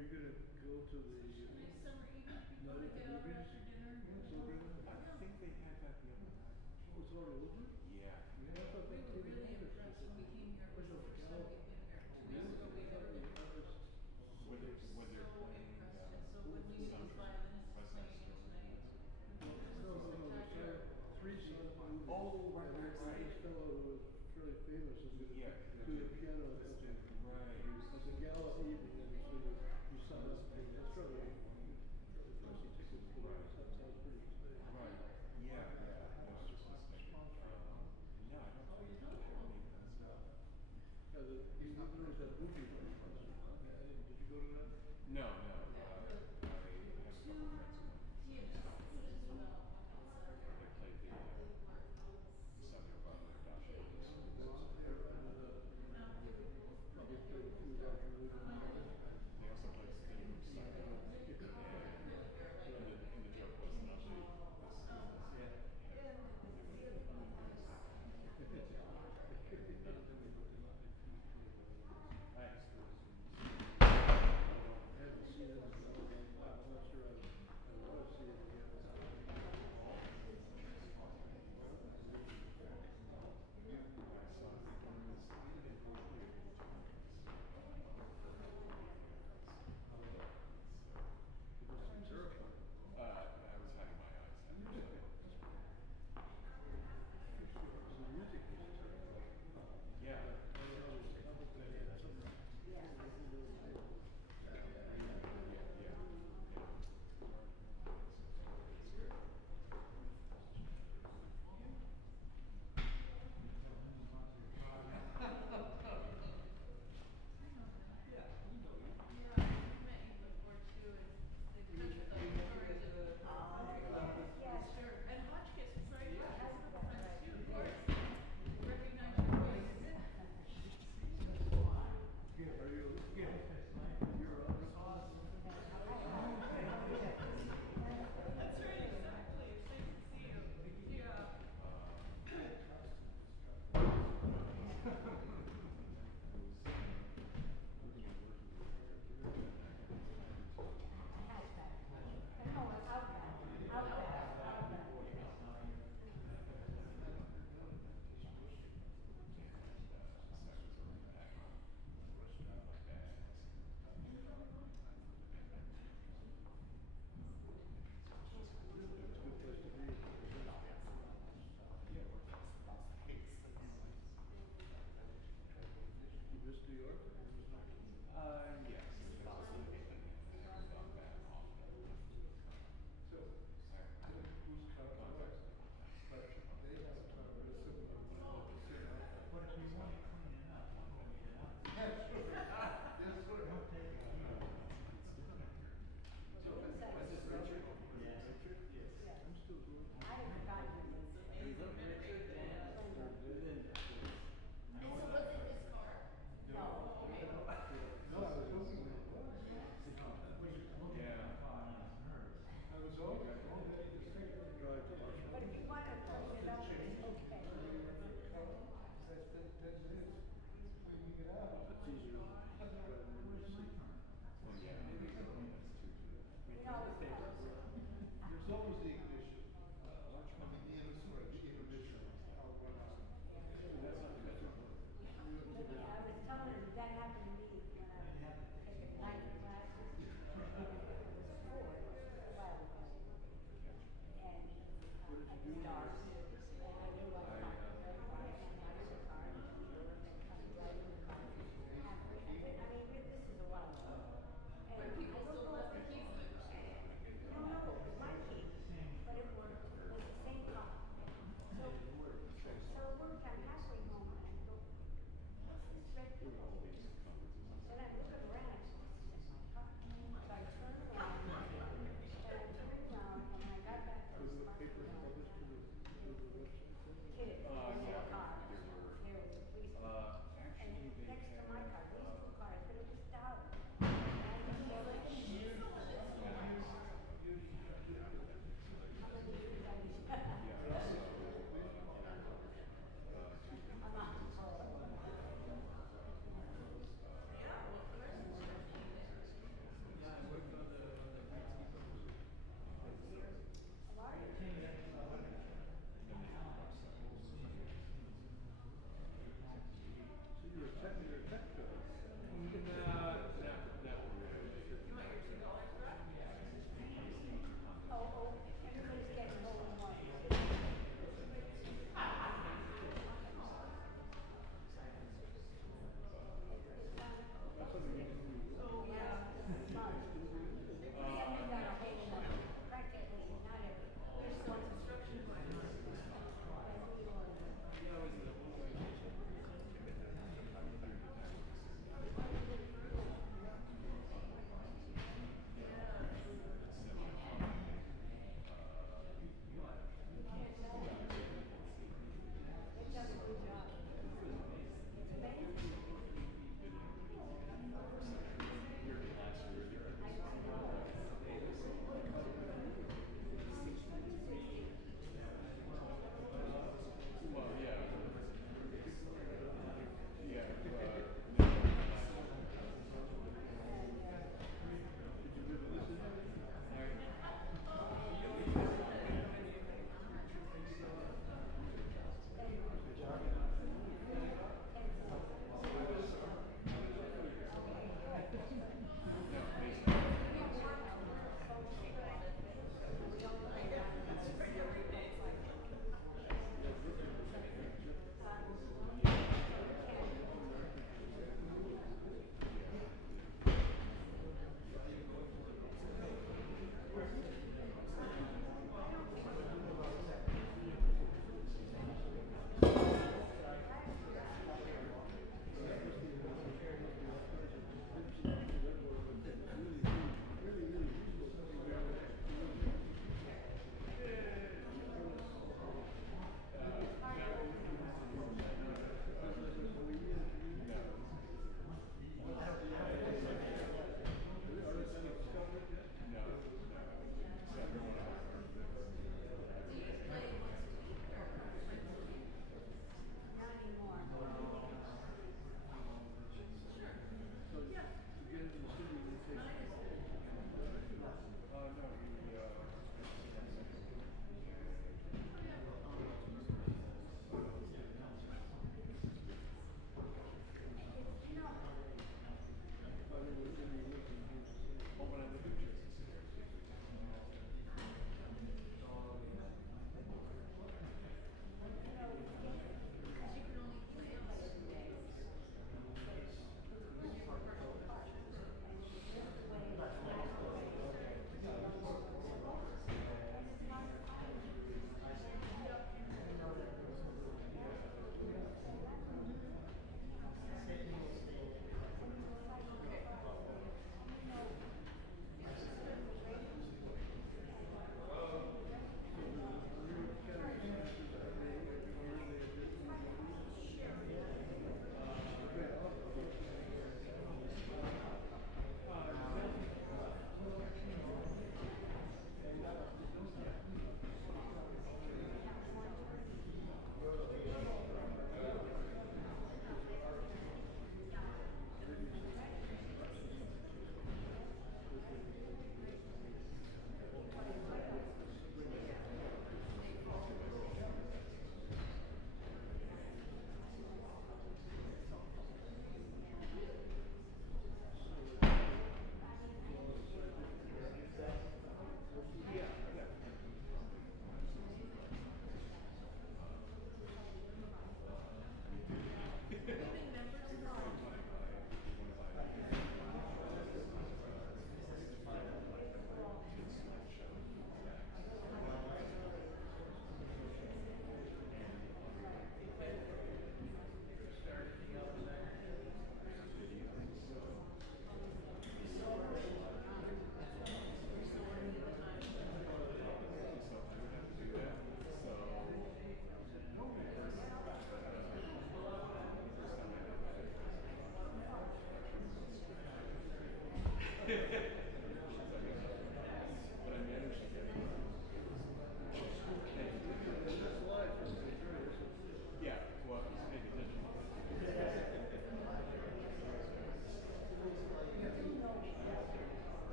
you gonna go to the Nice summer evening, people night to at the get over movies? after dinner. I think they had that the other night. Oh, it's already over? Yeah. Yeah, I thought We that were came really in August or impressed when we something. came here. It was the first time we'd been here 2 weeks ago. We'd never been here before. When they're So playing impressed. And so when we knew these some violinists West Side playing Story. tonight, it No, was spectacular. three silent movies. Oh, right, And right, there's right. this fellow who was fairly famous and Yeah. do the piano as a gala evening, and so you sign up to it's fairly pricey tickets, but Right. that sounds pretty exciting. Right. Yeah, yeah. No, I was just thinking. Yeah, I don't think Germany has Yeah, there was that movie. Did you go to that? No, no. I have a couple friends who went. They played the Samuel Butler documentary. Probably played a few larger movies. They also played Stadium Side. And the joke was not this I haven't seen it, so I'm not sure I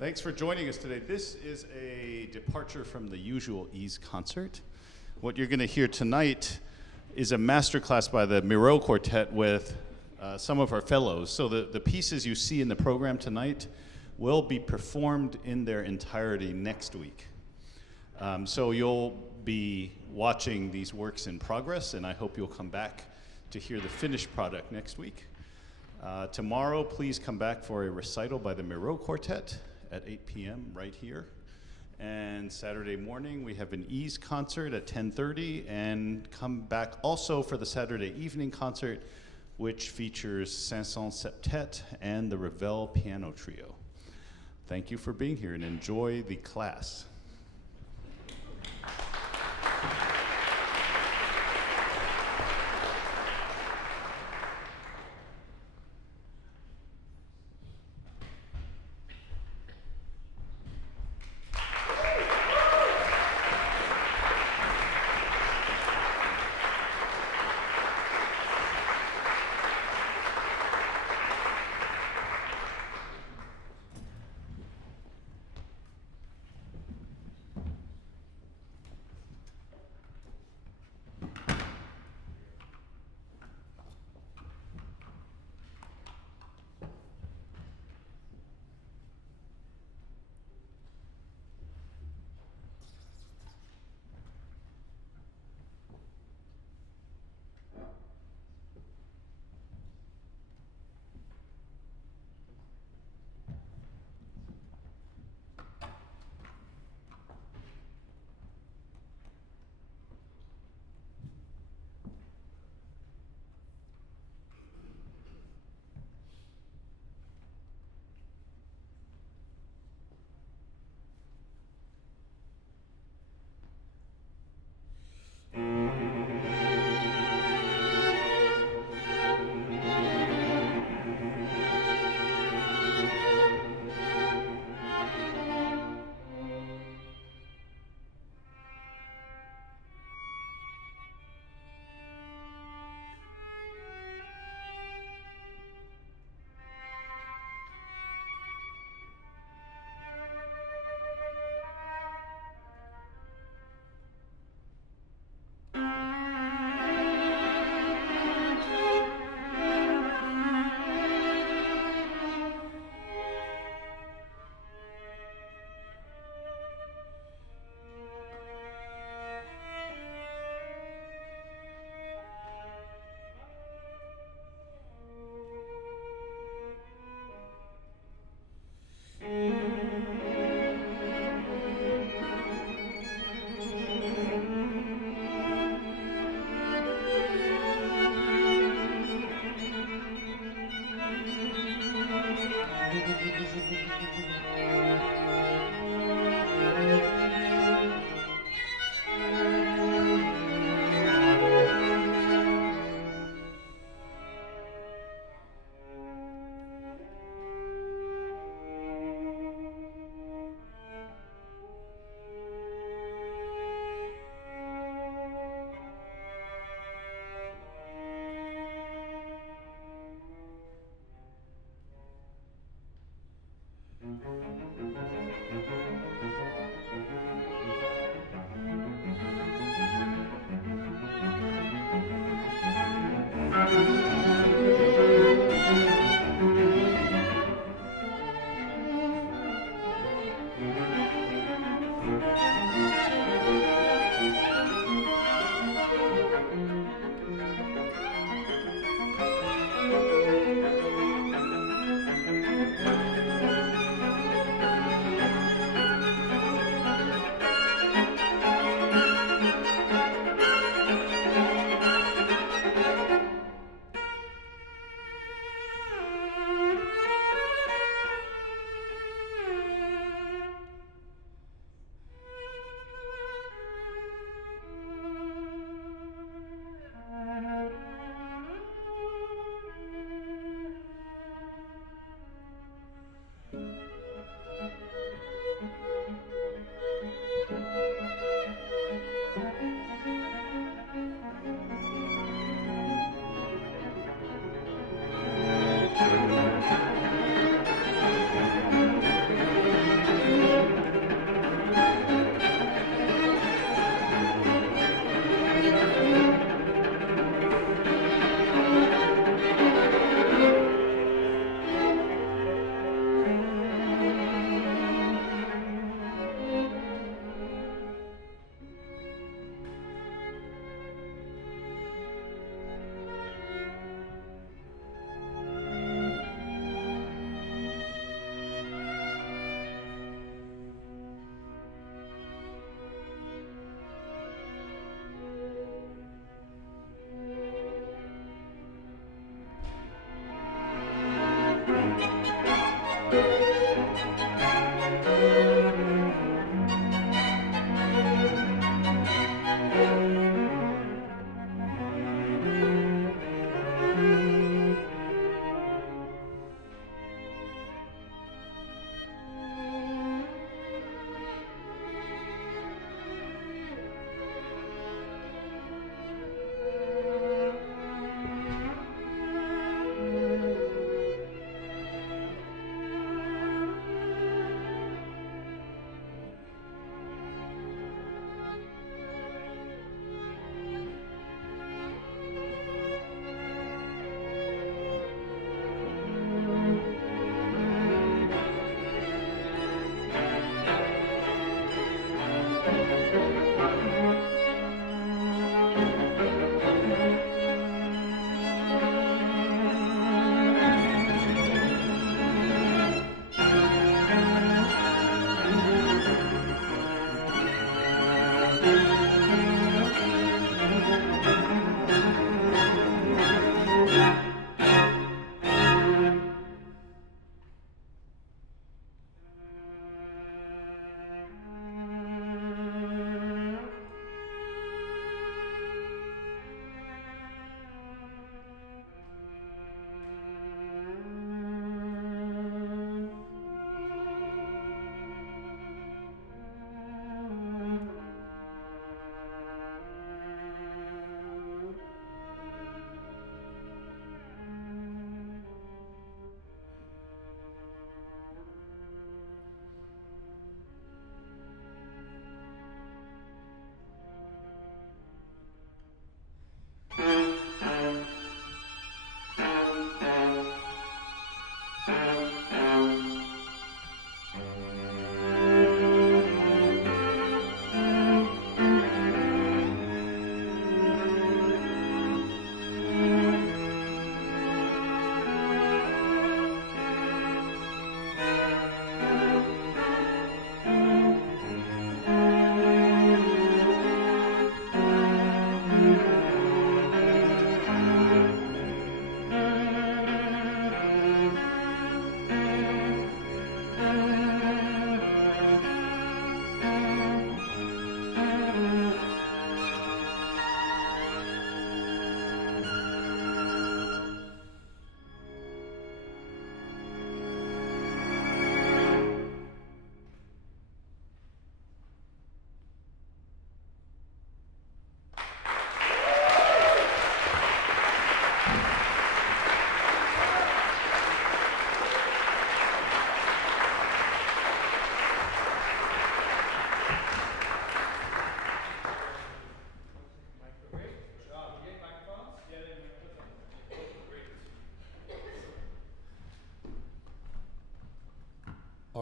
Thanks for joining us today. This is a departure from the usual Ease concert. What you're going to hear tonight is a masterclass by the Miró Quartet with some of our fellows. So the pieces you see in the program tonight will be performed in their entirety next week. So you'll be watching these works in progress, and I hope you'll come back to hear the finished product next week. Tomorrow, please come back for a recital by the Miró Quartet at 8 p.m. right here. And Saturday morning, we have an Ease concert at 10:30, and come back also for the Saturday evening concert, which features Saint-Saëns Septet and the Ravel Piano Trio. Thank you for being here, and enjoy the class. Mm-hmm.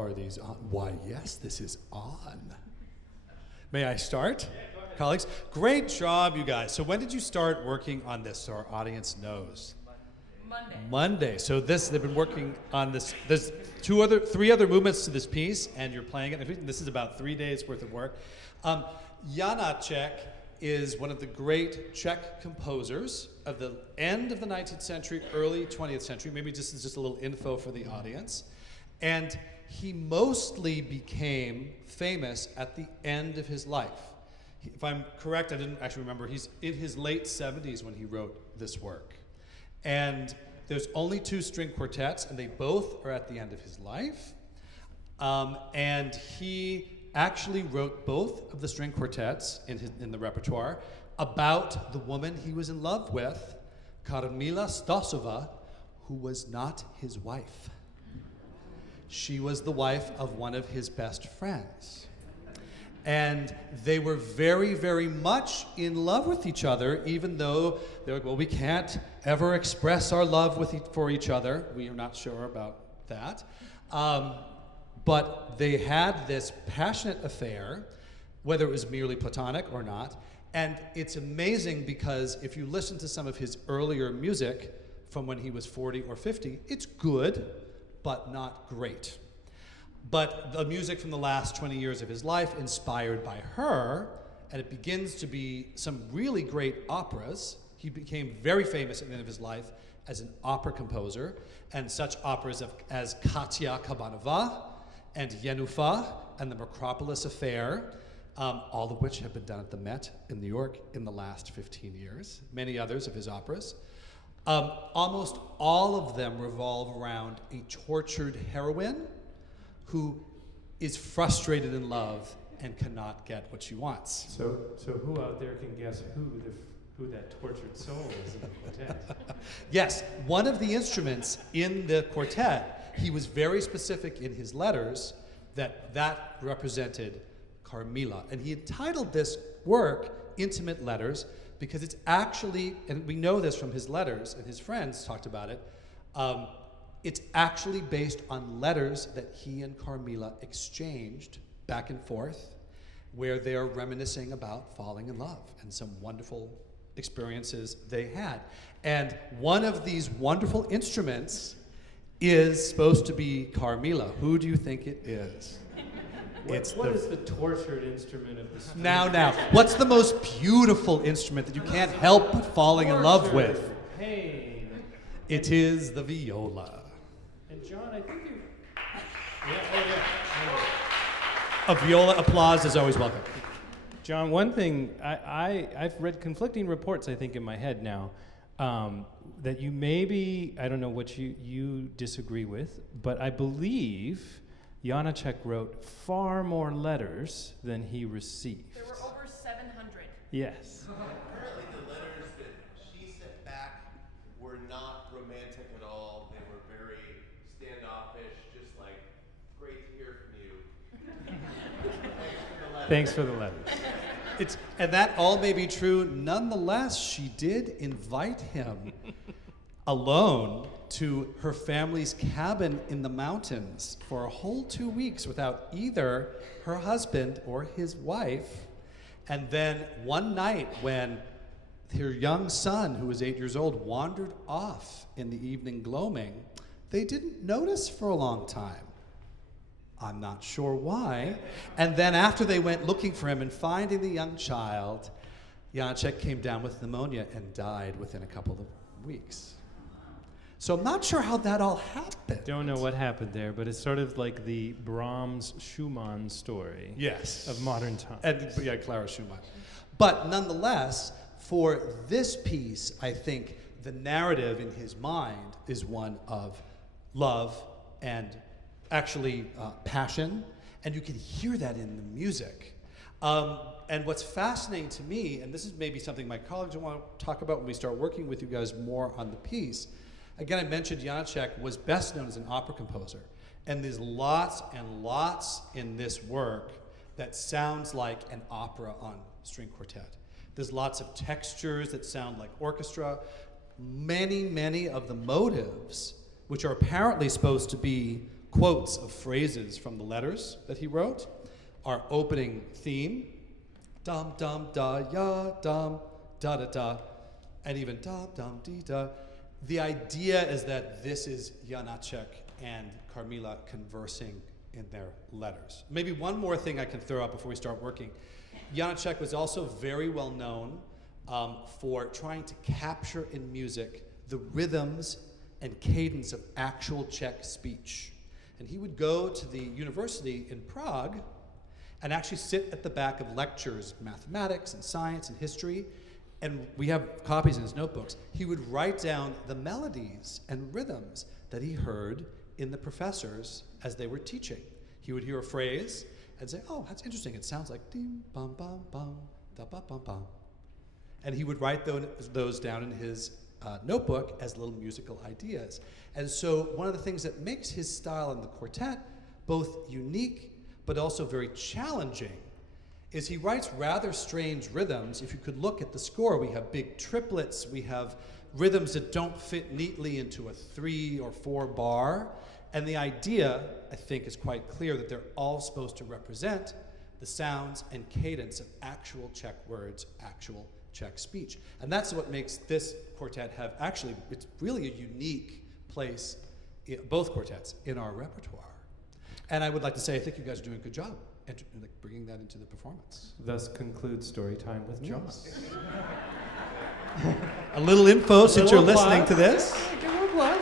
are these on? Why, yes, this is on. May I start? Yeah, go ahead. Colleagues? Great job, you guys. So when did you start working on this so our audience knows? Monday. So they've been working on this. There's three other movements to this piece, and you're playing it. This is about 3 days worth of work. Janáček is one of the great Czech composers of the end of the 19th century, early 20th century. Maybe just a little info for the audience. And he mostly became famous at the end of his life. If I'm correct, I didn't actually remember, he's in his late 70s when he wrote this work. And there's only 2 string quartets, and they both are at the end of his life. And he actually wrote both of the string quartets in the repertoire about the woman he was in love with, Karmila Stosova, who was not his wife. She was the wife of one of his best friends. And they were very, very much in love with each other, even though they're like, well, we can't ever express our love for each other. We are not sure about that. But they had this passionate affair, whether it was merely platonic or not. And it's amazing because if you listen to some of his earlier music from when he was 40 or 50, it's good, but not great. But the music from the last 20 years of his life, inspired by her, and it begins to be some really great operas. He became very famous at the end of his life as an opera composer, and such operas as Katya Kabanova and Yenufa and the Macropolis Affair, all of which have been done at the Met in New York in the last 15 years. Many others of his operas. Almost all of them revolve around a tortured heroine who is frustrated in love and cannot get what she wants. So who out there can guess who that tortured soul is in the quartet? Yes, one of the instruments in the quartet, he was very specific in his letters that represented Karmila. And he entitled this work Intimate Letters because it's actually, and we know this from his letters, and his friends talked about it, it's actually based on letters that he and Karmila exchanged back and forth, where they are reminiscing about falling in love and some wonderful experiences they had. And one of these wonderful instruments is supposed to be Karmila. Who do you think it is? What is the tortured instrument of the string? Now, what's the most beautiful instrument that you can't help but falling in love with? Pain. It is the viola. And John, I think you... Yeah. A viola applause is always welcome. John, one thing, I've read conflicting reports, I think, in my head now, that you maybe, I don't know what you disagree with, but I believe Janáček wrote far more letters than he received. There were over 700. Yes. Apparently the letters that she sent back were not romantic at all. They were very standoffish, just like, great to hear from you. Thanks for the letters. And that all may be true. Nonetheless, she did invite him alone to her family's cabin in the mountains for a whole 2 weeks without either her husband or his wife. And then one night when her young son, who was 8 years old, wandered off in the evening gloaming, they didn't notice for a long time. I'm not sure why. And then after they went looking for him and finding the young child, Janáček came down with pneumonia and died within a couple of weeks. So I'm not sure how that all happened. Don't know what happened there, but it's sort of like the Brahms-Schumann story. Yes. Of modern times. And yeah, Clara Schumann. But nonetheless, for this piece, I think the narrative in his mind is one of love and actually passion, and you can hear that in the music. And what's fascinating to me, and this is maybe something my colleagues will want to talk about when we start working with you guys more on the piece. Again, I mentioned Janáček was best known as an opera composer, and there's lots and lots in this work that sounds like an opera on string quartet. There's lots of textures that sound like orchestra. Many of the motives, which are apparently supposed to be quotes of phrases from the letters that he wrote. Our opening theme, dum dum da ya dum da da da, and even dum dum dee da. The idea is that this is Janáček and Carmila conversing in their letters. Maybe one more thing I can throw out before we start working. Janáček was also very well known for trying to capture in music the rhythms and cadence of actual Czech speech. And he would go to the university in Prague and actually sit at the back of lectures, mathematics and science and history, and we have copies in his notebooks. He would write down the melodies and rhythms that he heard in the professors as they were teaching. He would hear a phrase and say, oh, that's interesting. It sounds like dim, bum, bum, bum, da, ba, bum, bum. And he would write those down in his notebook as little musical ideas. And so one of the things that makes his style in the quartet both unique but also very challenging is he writes rather strange rhythms. If you could look at the score, we have big triplets, we have rhythms that don't fit neatly into a 3 or 4 bar. And the idea, I think, is quite clear that they're all supposed to represent the sounds and cadence of actual Czech words, actual Czech speech. And that's what makes this quartet have actually, it's really a unique place, both quartets, in our repertoire. And I would like to say, I think you guys are doing a good job bringing that into the performance. Thus concludes story time with John. Yes. A little info since you're listening to this. Give him applause.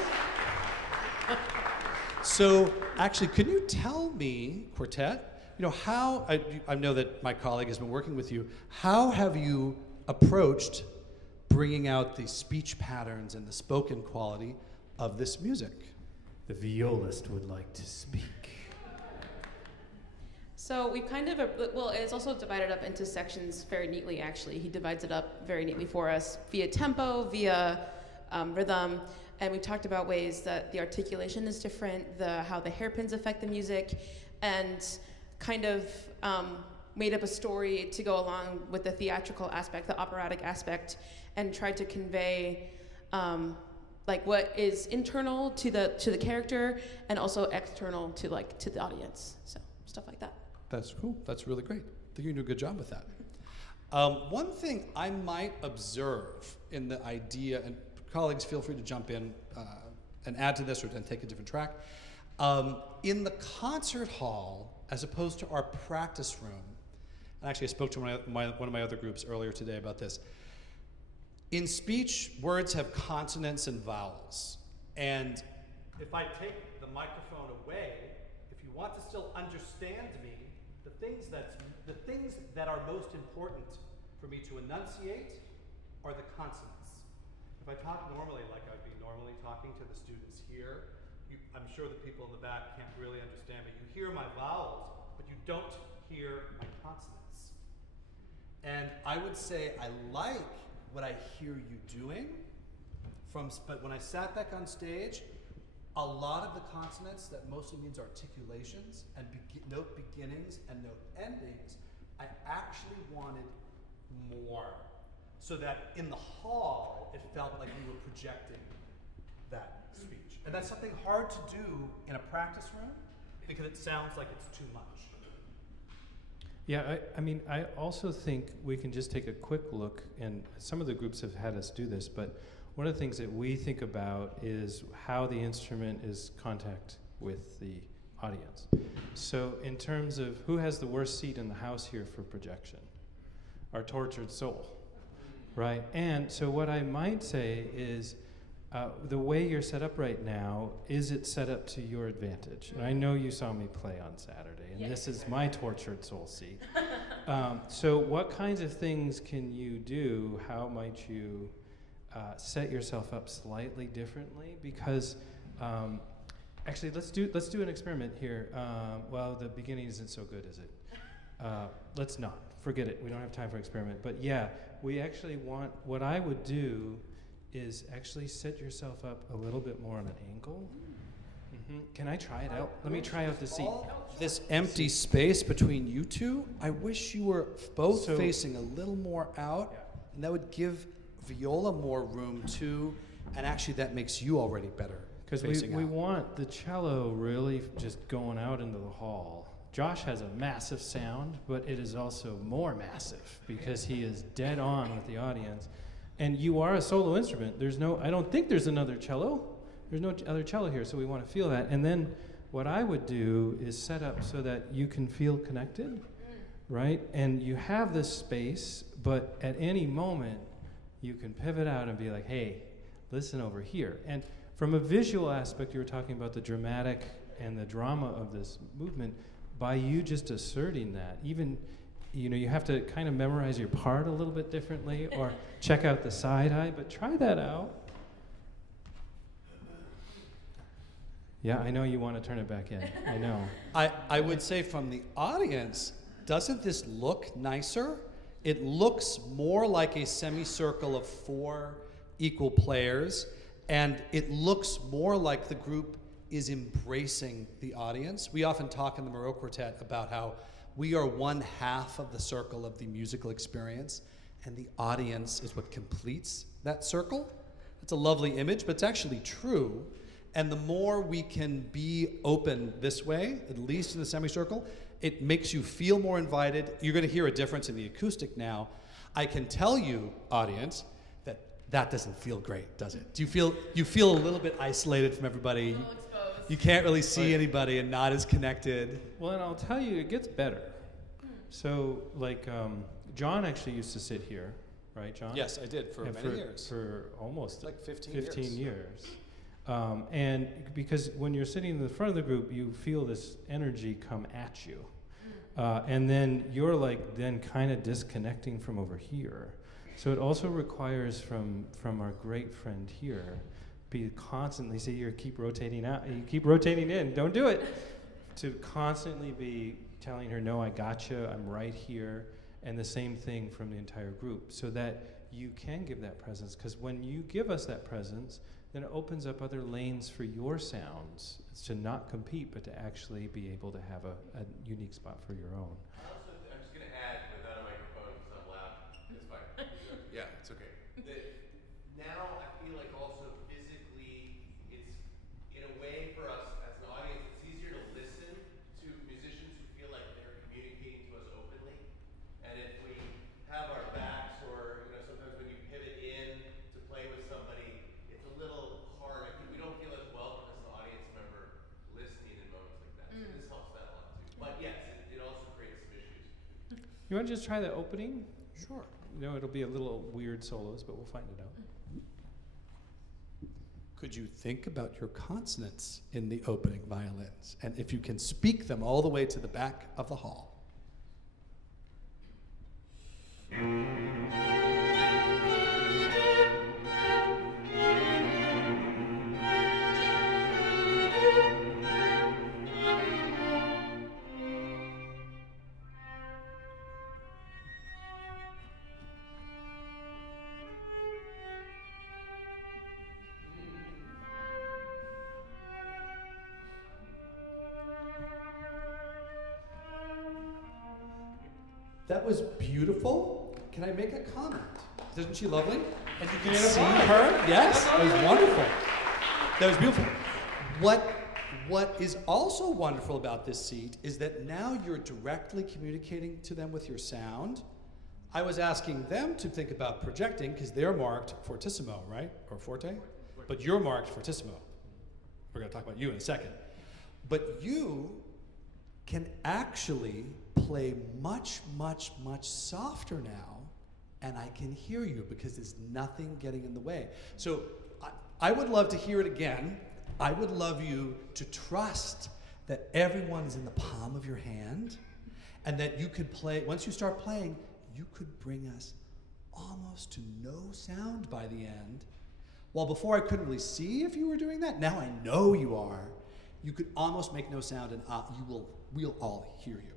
So, actually, can you tell me, quartet, how, I know that my colleague has been working with you, how have you approached bringing out the speech patterns and the spoken quality of this music? The violist would like to speak. So we kind of, it's also divided up into sections very neatly, actually. He divides it up very neatly for us via tempo, via rhythm, and we talked about ways that the articulation is different, how the hairpins affect the music, and kind of made up a story to go along with the theatrical aspect, the operatic aspect, and tried to convey like what is internal to the character and also external to the audience. So stuff like that. That's cool. That's really great. I think you do a good job with that. One thing I might observe in the idea, and colleagues feel free to jump in and add to this or take a different track. In the concert hall, as opposed to our practice room, and actually I spoke to one of my other groups earlier today about this. In speech, words have consonants and vowels. And if I take the microphone away, if you want to still understand me, the things that are most important for me to enunciate are the consonants. If I talk normally, like I'd be normally talking to the students here, I'm sure the people in the back can't really understand me. You hear my vowels, but you don't hear my consonants. And I would say I like what I hear you doing, but when I sat back on stage, a lot of the consonants that mostly means articulations and note beginnings and note endings, I actually wanted more, so that in the hall, it felt like we were projecting that speech. And that's something hard to do in a practice room, because it sounds like it's too much. Yeah, I mean, I also think we can just take a quick look, and some of the groups have had us do this, but one of the things that we think about is how the instrument is contact with the audience. So in terms of who has the worst seat in the house here for projection? Our tortured soul, right? And so what I might say is, the way you're set up right now, is it set up to your advantage? And I know you saw me play on Saturday, and this is my tortured soul seat. So what kinds of things can you do? How might you set yourself up slightly differently? Because actually, let's do an experiment here. Well, the beginning isn't so good, is it? Let's not. Forget it. We don't have time for experiment. But yeah, we actually want, what I would do is actually set yourself up a little bit more on an angle. Mm-hmm. Can I try it out? Let me try out the seat. This empty space between you two, I wish you were both facing a little more out, and that would give viola more room too, and actually that makes you already better Because facing we out. want the cello really just going out into the hall. Josh has a massive sound, but it is also more massive because he is dead on with the audience. And you are a solo instrument. I don't think there's another cello. There's no other cello here, so we want to feel that. And then what I would do is set up so that you can feel connected, right? And you have this space, but at any moment, you can pivot out and be like, hey, listen over here. And from a visual aspect, you were talking about the dramatic and the drama of this movement. By you just asserting that, even, you have to kind of memorize your part a little bit differently or check out the side eye, but try that out. Yeah, I know you want to turn it back in. I know. I would say from the audience, doesn't this look nicer? It looks more like a semicircle of 4 equal players, and it looks more like the group is embracing the audience. We often talk in the Miró Quartet about how we are one half of the circle of the musical experience, and the audience is what completes that circle. It's a lovely image, but it's actually true. And the more we can be open this way, at least in the semicircle, it makes you feel more invited. You're going to hear a difference in the acoustic now. I can tell you, audience, that doesn't feel great, does it? Do you feel a little bit isolated from everybody? You can't really see anybody and not as connected. Well, and I'll tell you, it gets better. So, like, John actually used to sit here, right, John? Yes, I did for many years. For almost like 15 years. And because when you're sitting in the front of the group, you feel this energy come at you. And then you're like then kind of disconnecting from over here. So it also requires from our great friend here, be constantly, see, you keep rotating out, you keep rotating in, don't do it. To constantly be telling her, no, I gotcha, I'm right here. And the same thing from the entire group, so that you can give that presence. Because when you give us that presence, then it opens up other lanes for your sounds. It's to not compete, but to actually be able to have a unique spot for your own. I'm just going to add, without a microphone because I'm loud. It's fine. Yeah, it's okay. Now I feel like also physically, it's in a way for us as an audience, it's easier to listen to musicians who feel like they're communicating to us openly. And if we have our backs, or sometimes when you pivot in to play with somebody, it's a little hard. I think we don't feel as welcome as an audience member listening in moments like that. So this helps that a lot too. But yes, it also creates some issues. You want to just try the opening? Sure. It'll be a little weird solos, but we'll find it out. Could you think about your consonants in the opening violins, and if you can speak them all the way to the back of the hall? That was beautiful. Can I make a comment? Isn't she lovely? And you can see her? Yes, that was wonderful. That was beautiful. What is also wonderful about this seat is that now you're directly communicating to them with your sound. I was asking them to think about projecting because they're marked fortissimo, right? Or forte? But you're marked fortissimo. We're going to talk about you in a second. But you can actually play much, much, much softer now, and I can hear you because there's nothing getting in the way. So I would love to hear it again. I would love you to trust that everyone is in the palm of your hand, and that you could play, once you start playing, you could bring us almost to no sound by the end. While before I couldn't really see if you were doing that, now I know you are. You could almost make no sound, and we'll all hear you.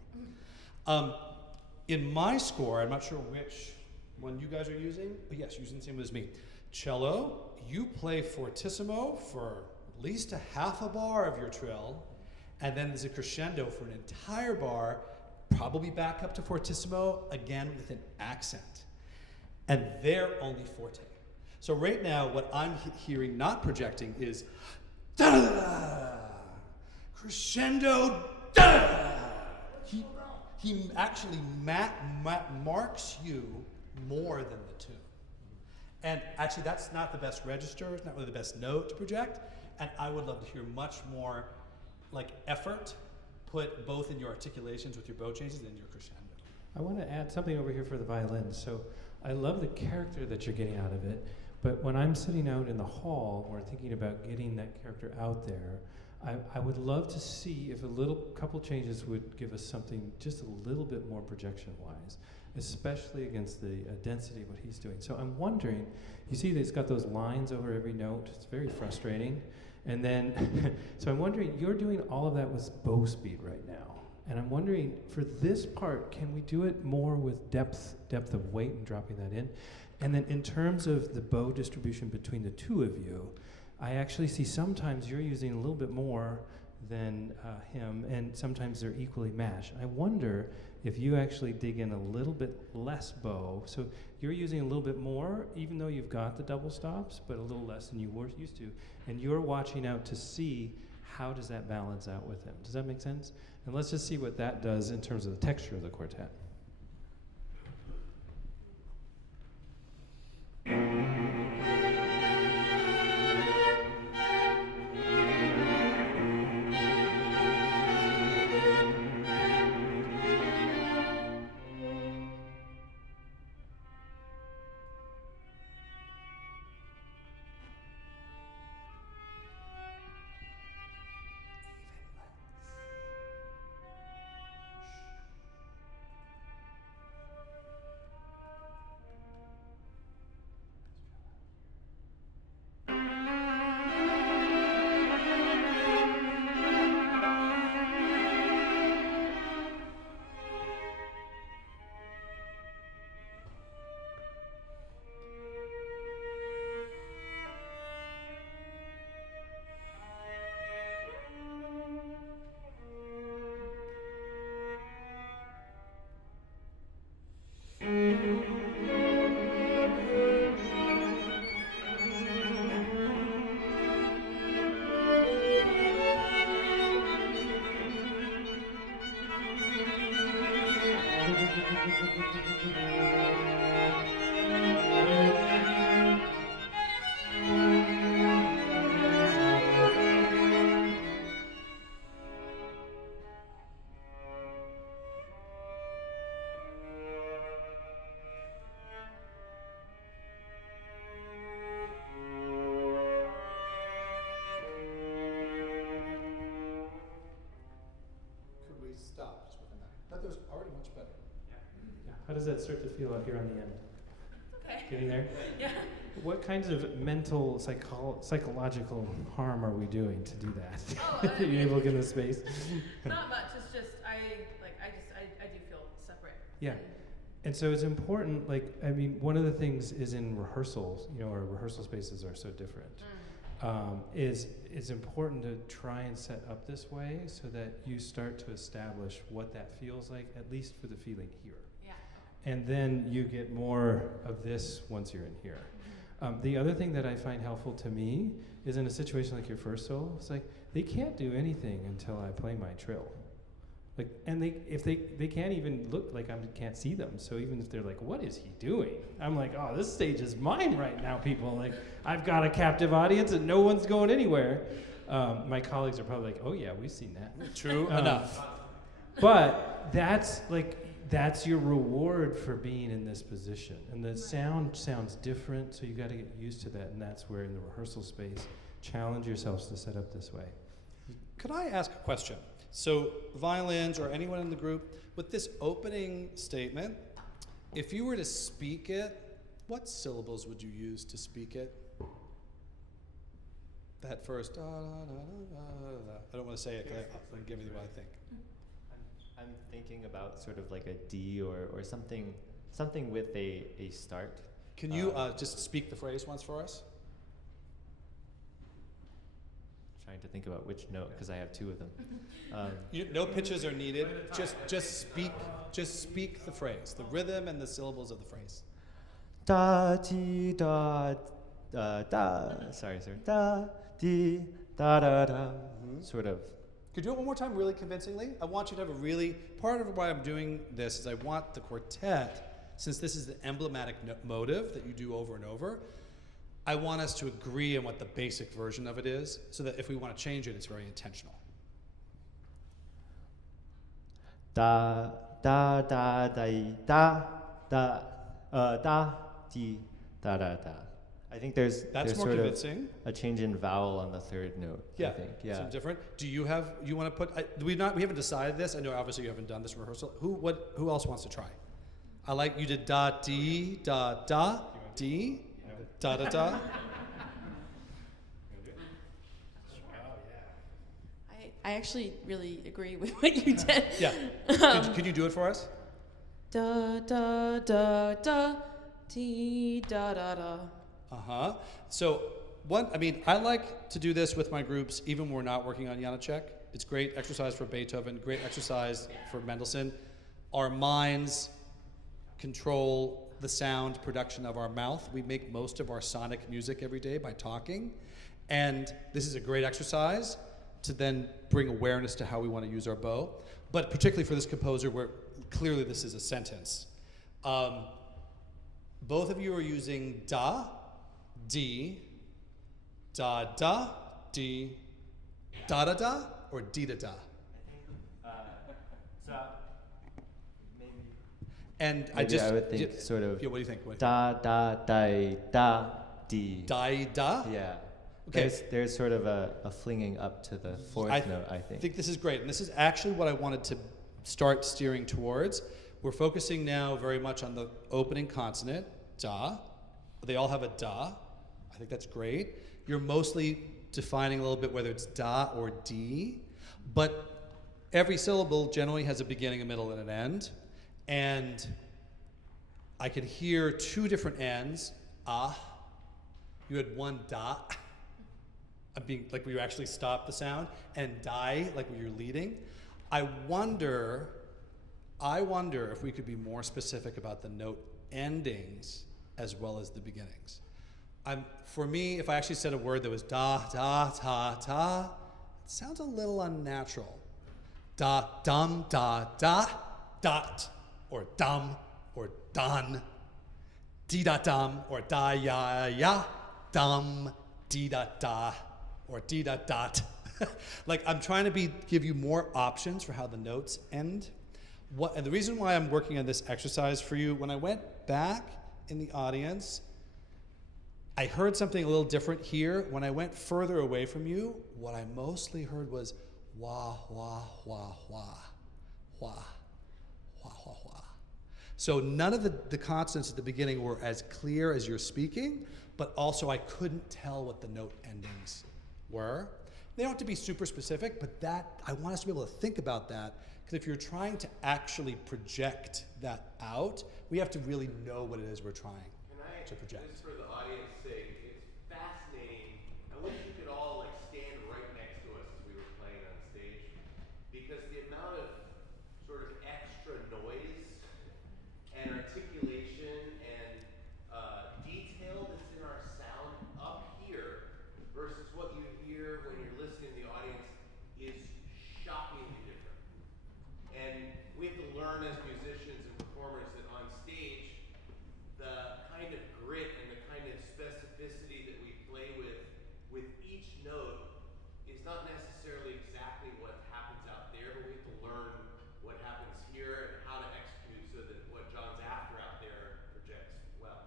In my score, I'm not sure which one you guys are using, but yes, you're using the same one as me. Cello, you play fortissimo for at least a half a bar of your trill, and then there's a crescendo for an entire bar, probably back up to fortissimo, again with an accent. And they're only forte. So right now, what I'm hearing, not projecting, is da-da-da-da, crescendo, da-da-da-da. He actually marks you more than the tune. And actually, that's not the best register, it's not really the best note to project, and I would love to hear much more like effort put both in your articulations with your bow changes and in your crescendo. I want to add something over here for the violin. So I love the character that you're getting out of it, but when I'm sitting out in the hall, we're thinking about getting that character out there, I would love to see if couple changes would give us something just a little bit more projection-wise, especially against the density of what he's doing. So I'm wondering, you see that it's got those lines over every note. It's very frustrating. And then, so I'm wondering, you're doing all of that with bow speed right now. And I'm wondering, for this part, can we do it more with depth of weight and dropping that in? And then in terms of the bow distribution between the two of you, I actually see sometimes you're using a little bit more than him, and sometimes they're equally matched. I wonder if you actually dig in a little bit less bow, so you're using a little bit more, even though you've got the double stops, but a little less than you were used to, and you're watching out to see how does that balance out with him. Does that make sense? And let's just see what that does in terms of the texture of the quartet. Stop just within that. That was already much better. Yeah. How does that start to feel out here on the end? Okay. Getting there? Yeah. What kinds of mental, psychological harm are we doing to do that? Oh, Are you able to get in the space? Not much. It's just I do feel separate. Yeah. And so it's important, one of the things is in rehearsals, our rehearsal spaces are so different. It's important to try and set up this way so that you start to establish what that feels like, at least for the feeling here. Yeah. And then you get more of this once you're in here. The other thing that I find helpful to me is in a situation like your first solo, it's like they can't do anything until I play my trill. And they can't even look like I can't see them. So even if they're like, what is he doing? I'm like, oh, this stage is mine right now, people. Like, I've got a captive audience and no one's going anywhere. My colleagues are probably like, oh yeah, we've seen that. True enough. But that's your reward for being in this position. And the sound sounds different, so you got to get used to that. And that's where in the rehearsal space, challenge yourselves to set up this way. Could I ask a question? So violins or anyone in the group, with this opening statement, if you were to speak it, what syllables would you use to speak it? That first, da, da, da, da, da. I don't want to say it because I'm giving you what I think. I'm thinking about sort of like a D or something with a start. Can you just speak the phrase once for us? Trying to think about which note because I have two of them. No pitches are needed. Just speak the phrase, the rhythm and the syllables of the phrase. Da ti da da da. Sorry. Da di da da da, sort of. Could you do it one more time really convincingly? I want you to have a really, part of why I'm doing this is I want the quartet, since this is the emblematic motive that you do over and over, I want us to agree on what the basic version of it is, so that if we want to change it, it's very intentional. Da da da da da da da di da da da. I think there's That's more sort convincing. of a change in vowel on the third note. Yeah, I think. Yeah. some different. Do you want to put? We haven't decided this. I know obviously you haven't done this rehearsal. Who else wants to try? I like you did da di da da di da da da. I actually really agree with what you did. Yeah. Can you do it for us? Da da da da dee da da da. Uh-huh. So I like to do this with my groups even when we're not working on Janáček. It's great exercise for Beethoven, great exercise for Mendelssohn. Our minds control the sound production of our mouth. We make most of our sonic music every day by talking. And this is a great exercise to then bring awareness to how we want to use our bow. But particularly for this composer where clearly this is a sentence. Both of you are using da, di, da da, di, da da da, or di da da. So maybe. And Maybe I would think sort of. Yeah, what do you think? Da da da da di. Da da. Yeah. Okay. There's sort of a flinging up to the fourth note, I think. I think this is great, and this is actually what I wanted to start steering towards. We're focusing now very much on the opening consonant, da. They all have a da. I think that's great. You're mostly defining a little bit whether it's da or di, but every syllable generally has a beginning, a middle, and an end. And I could hear two different ends. Ah. You had one da. Being like where you actually stop the sound, and die, like where you're leading. I wonder if we could be more specific about the note endings as well as the beginnings. For me, if I actually said a word that was da, da, ta, ta, it sounds a little unnatural. Da, dum, da, da, dot, or dum, or dun, di da dum, or da ya ya, dum, di da da, or di da dot. Like I'm trying to give you more options for how the notes end. And the reason why I'm working on this exercise for you, when I went back in the audience, I heard something a little different here. When I went further away from you, what I mostly heard was wah, wah, wah, wah, wah, wah, wah, wah. So none of the consonants at the beginning were as clear as you're speaking, but also I couldn't tell what the note endings were. They don't have to be super specific, but I want us to be able to think about that, because if you're trying to actually project that out, we have to really know what it is we're trying to project. Just for the audience's sake, it's fascinating. I wish you could all stand right next to us as we were playing on stage, because the amount of sort of extra noise and articulation and detail that's in our sound up here versus what you hear when you're listening to the audience is shockingly different. And we have to learn as musicians and performers that on stage, the kind of grit and the kind of specificity that we play with each note is not necessarily exactly what happens out there, but we have to learn what happens here and how to execute so that what John's after out there projects well.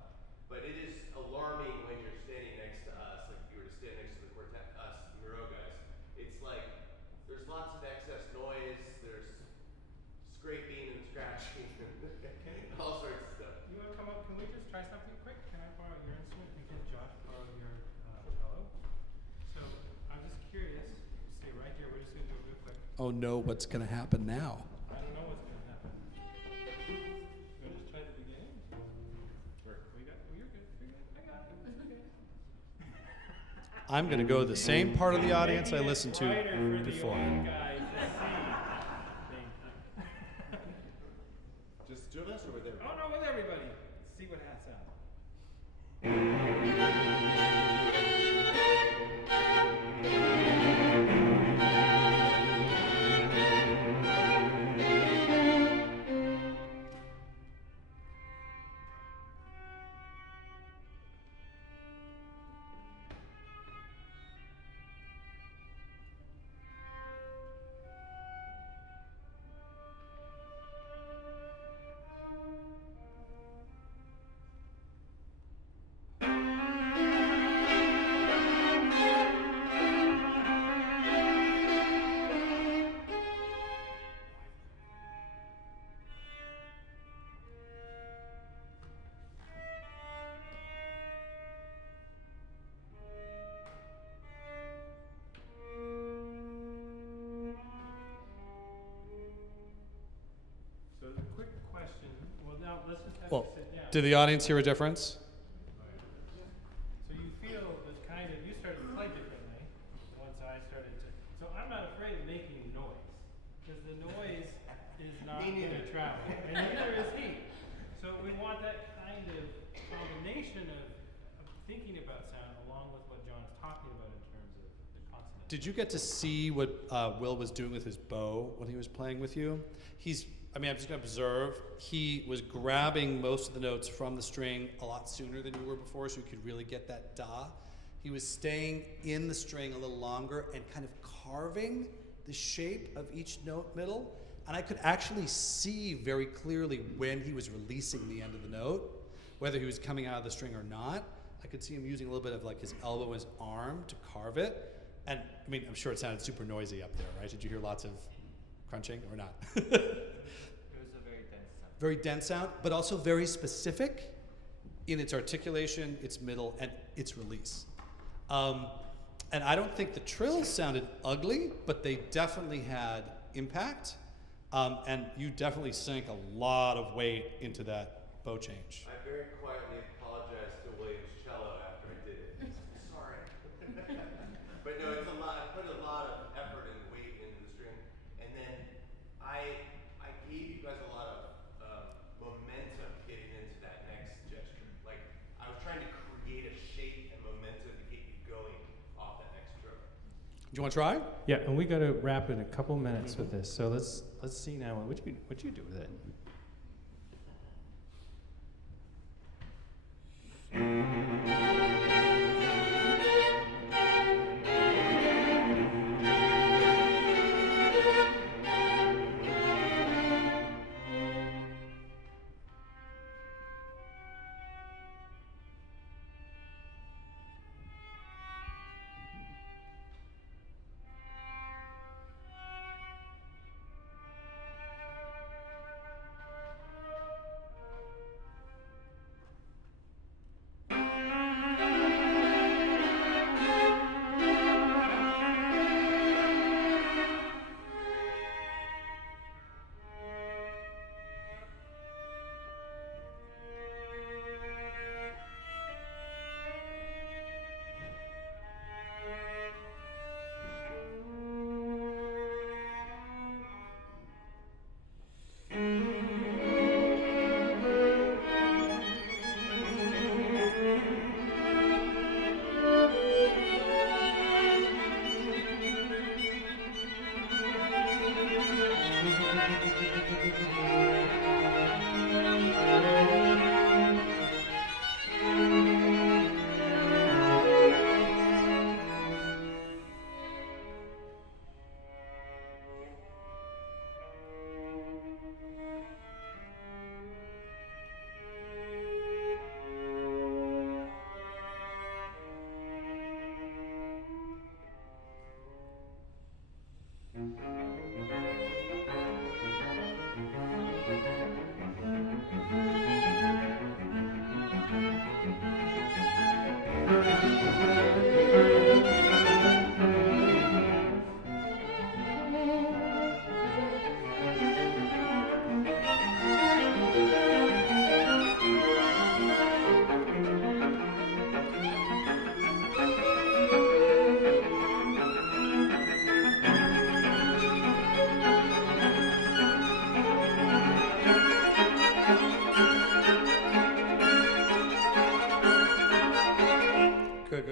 But it is alarming when you're standing next to us, like if you were to stand next to the quartet, us Miró guys. It's like there's lots of excess noise, there's scraping and scratching and all sorts of stuff. You want to come up? Can we just try something quick? Can I borrow your instrument and can Josh borrow your cello? So I'm just curious. Stay right here. We're just going to do it real quick. Oh no, what's going to happen now? I don't know what's going to happen. You want to just try the beginning? You're good. You're good. I got it. It's okay. I'm going to go to the same part of the audience I listened to before. Just two of us or with everybody? Oh no, with everybody. Let's see what that sounds. Thank you. Did the audience hear a difference? So you feel this kind of, you started to play differently once I started to, so I'm not afraid of making noise, because the noise is not going to travel, and neither is he. So we want that kind of combination of thinking about sound along with what John is talking about in terms of the consonant. Did you get to see what Will was doing with his bow when he was playing with you? I'm just going to observe. He was grabbing most of the notes from the string a lot sooner than you were before, so you could really get that da. He was staying in the string a little longer and kind of carving the shape of each note middle. And I could actually see very clearly when he was releasing the end of the note, whether he was coming out of the string or not. I could see him using a little bit of like his elbow and his arm to carve it. And I mean, I'm sure it sounded super noisy up there, right? Did you hear lots of crunching or not? It was a very dense sound. Very dense sound, but also very specific in its articulation, its middle, and its release. And I don't think the trills sounded ugly, but they definitely had impact. And you definitely sank a lot of weight into that bow change. I very quietly apologized to William's cello after I did it. Sorry. But no, it's a lot. I put a lot of effort and weight into the string, and then I gave you guys a lot of momentum getting into that next gesture. Like I was trying to create a shape and momentum to get you going off that next stroke. Do you want to try? Yeah, and we got to wrap in a couple minutes with this. So let's see now what you do with it.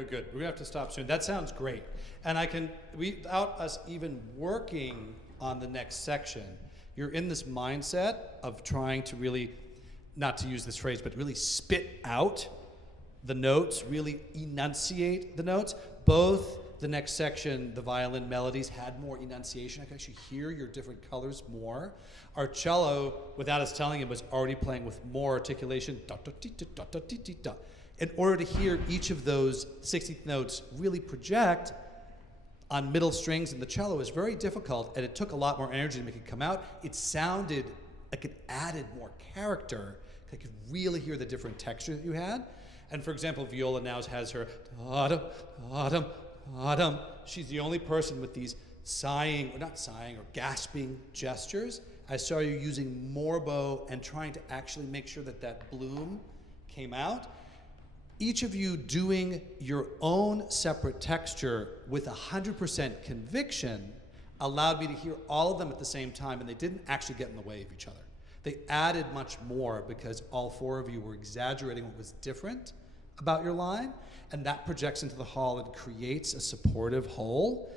Good. We're gonna have to stop soon. That sounds great. And without us even working on the next section, you're in this mindset of trying to really, not to use this phrase, but really spit out the notes, really enunciate the notes. Both the next section, the violin melodies, had more enunciation. I could actually hear your different colors more. Our cello, without us telling him, was already playing with more articulation. Da, da, dee, da, da, da, dee, dee, da. In order to hear each of those 16th notes really project on middle strings in the cello is very difficult, and it took a lot more energy to make it come out. It sounded like it added more character. I could really hear the different texture that you had. And for example, viola now has her da-dum, da-dum, da-dum. She's the only person with these sighing, or not sighing, or gasping gestures. I saw you using more bow and trying to actually make sure that that bloom came out, each of you doing your own separate texture with 100% conviction allowed me to hear all of them at the same time, and they didn't actually get in the way of each other. They added much more because all four of you were exaggerating what was different about your line, and that projects into the hall and creates a supportive whole.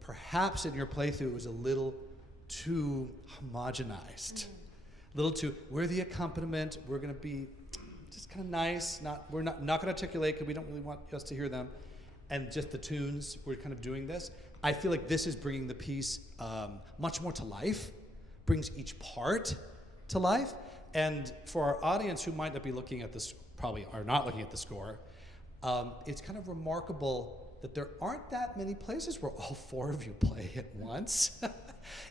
Perhaps in your playthrough it was a little too homogenized. A little too, we're the accompaniment, we're gonna be just kind of nice, we're not gonna articulate because we don't really want us to hear them, and just the tunes, we're kind of doing this. I feel like this is bringing the piece much more to life, brings each part to life, and for our audience who might not be looking at this, probably are not looking at the score, it's kind of remarkable that there aren't that many places where all four of you play at once.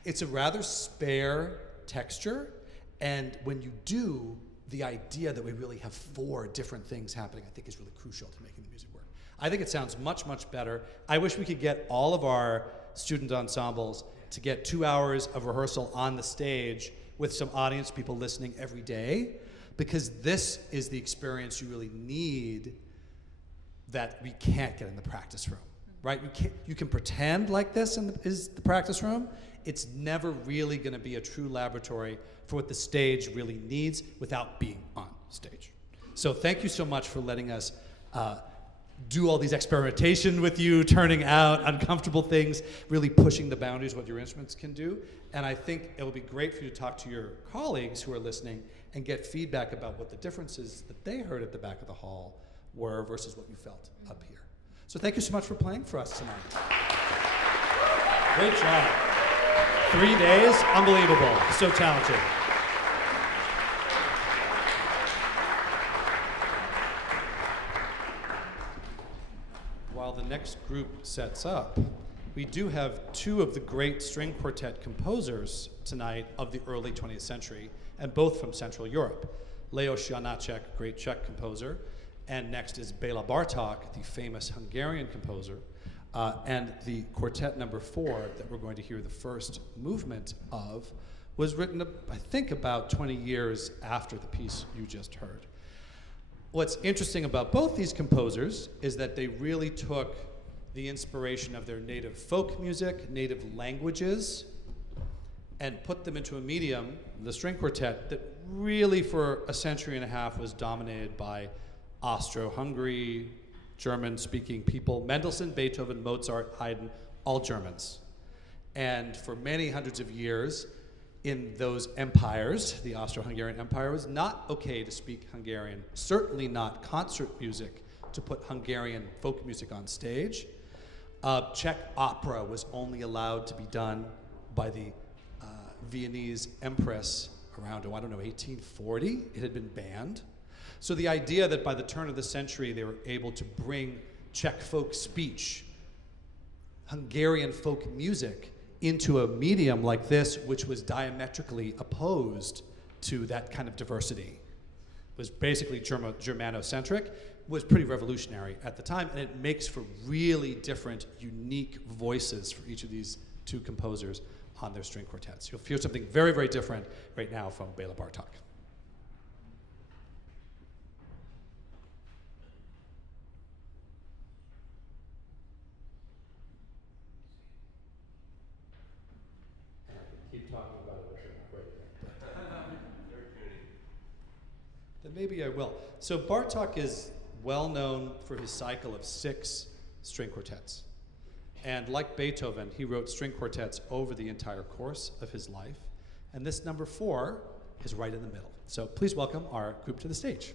It's a rather spare texture, and when you do, the idea that we really have four different things happening, I think is really crucial to making the music work. I think it sounds much, much better. I wish we could get all of our student ensembles to get 2 hours of rehearsal on the stage with some audience people listening every day, because this is the experience you really need that we can't get in the practice room, right? You can pretend like this is the practice room. It's never really gonna be a true laboratory for what the stage really needs without being on stage. So thank you so much for letting us do all these experimentation with you, turning out uncomfortable things, really pushing the boundaries of what your instruments can do. And I think it will be great for you to talk to your colleagues who are listening and get feedback about what the differences that they heard at the back of the hall were versus what you felt up here. So thank you so much for playing for us tonight. Great job. 3 days, unbelievable, so talented. While the next group sets up, we do have two of the great string quartet composers tonight of the early 20th century, and both from Central Europe. Leoš Janáček, great Czech composer, and next is Béla Bartók, the famous Hungarian composer, and the quartet number 4 that we're going to hear the first movement of was written, I think, about 20 years after the piece you just heard. What's interesting about both these composers is that they really took the inspiration of their native folk music, native languages, and put them into a medium, the string quartet, that really for a century and a half was dominated by Austro-Hungary, German-speaking people. Mendelssohn, Beethoven, Mozart, Haydn, all Germans. And for many hundreds of years, in those empires, the Austro-Hungarian Empire, was not okay to speak Hungarian, certainly not concert music, to put Hungarian folk music on stage. Czech opera was only allowed to be done by the Viennese Empress around, 1840. It had been banned. So the idea that by the turn of the century they were able to bring Czech folk speech, Hungarian folk music, into a medium like this, which was diametrically opposed to that kind of diversity, was basically Germanocentric, was pretty revolutionary at the time, and it makes for really different, unique voices for each of these two composers on their string quartets. You'll hear something very, very different right now from Béla Bartók. Keep talking about it, then maybe I will. So Bartók is well known for his cycle of 6 string quartets. And like Beethoven, he wrote string quartets over the entire course of his life. And this number 4 is right in the middle. So please welcome our group to the stage.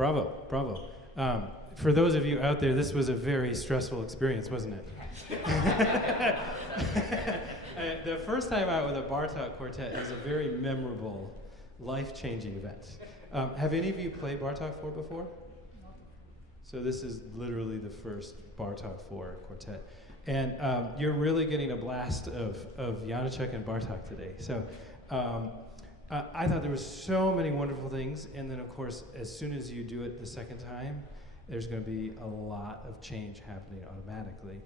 Bravo, bravo. For those of you out there, this was a very stressful experience, wasn't it? The first time out with a Bartók quartet is a very memorable, life-changing event. Have any of you played Bartók 4 before? So this is literally the first Bartók 4 quartet. And you're really getting a blast of Janáček and Bartók today. So I thought there were so many wonderful things, and then of course, as soon as you do it the second time, there's going to be a lot of change happening automatically.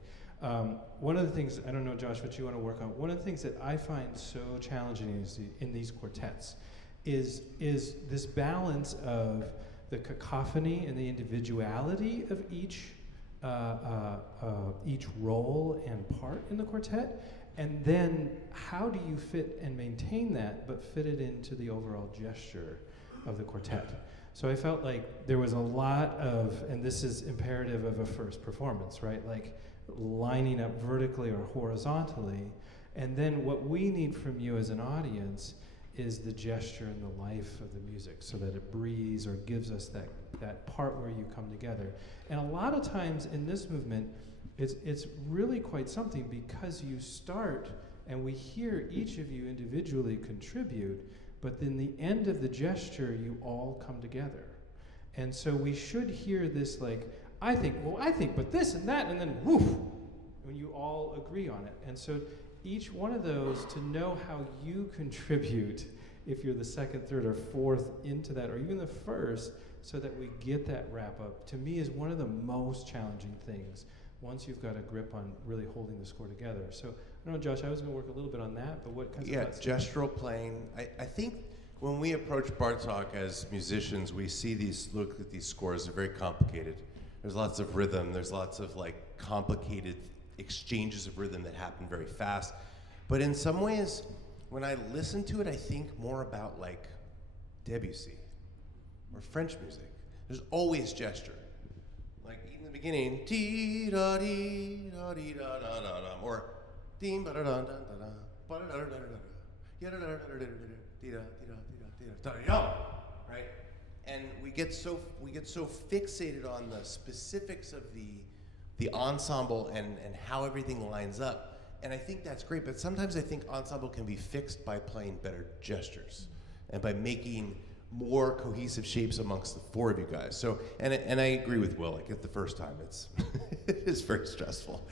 One of the things, I don't know, Josh, what you want to work on, one of the things that I find so challenging in these quartets is this balance of the cacophony and the individuality of each role and part in the quartet, and then how do you fit and maintain that, but fit it into the overall gesture of the quartet? So I felt like there was a lot of, and this is imperative of a first performance, right? Like lining up vertically or horizontally, and then what we need from you as an audience is the gesture and the life of the music, so that it breathes or gives us that part where you come together. And a lot of times in this movement, it's really quite something, because you start and we hear each of you individually contribute, but then the end of the gesture, you all come together. And so we should hear this like, I think, but this and that, and then woof, when you all agree on it. And so each one of those, to know how you contribute, if you're the second, third, or fourth into that, or even the first, so that we get that wrap up, to me is one of the most challenging things, once you've got a grip on really holding the score together. So, I don't know, Josh, I was going to work a little bit on that, but what kinds of thoughts? Gestural playing. I think when we approach Bartók as musicians, we look at these scores, they're very complicated. There's lots of rhythm, there's lots of like complicated exchanges of rhythm that happen very fast. But in some ways, when I listen to it, I think more about like Debussy or French music. There's always gesture. Like in the beginning, dee da dee da dee da da da da, or dee ba da da da da ba da da da da da da da da da da da da, right? And we get so fixated on the specifics of the ensemble and how everything lines up. And I think that's great, but sometimes I think ensemble can be fixed by playing better gestures and by making more cohesive shapes amongst the four of you guys. So, and I agree with Will, like at the first time, it is very stressful.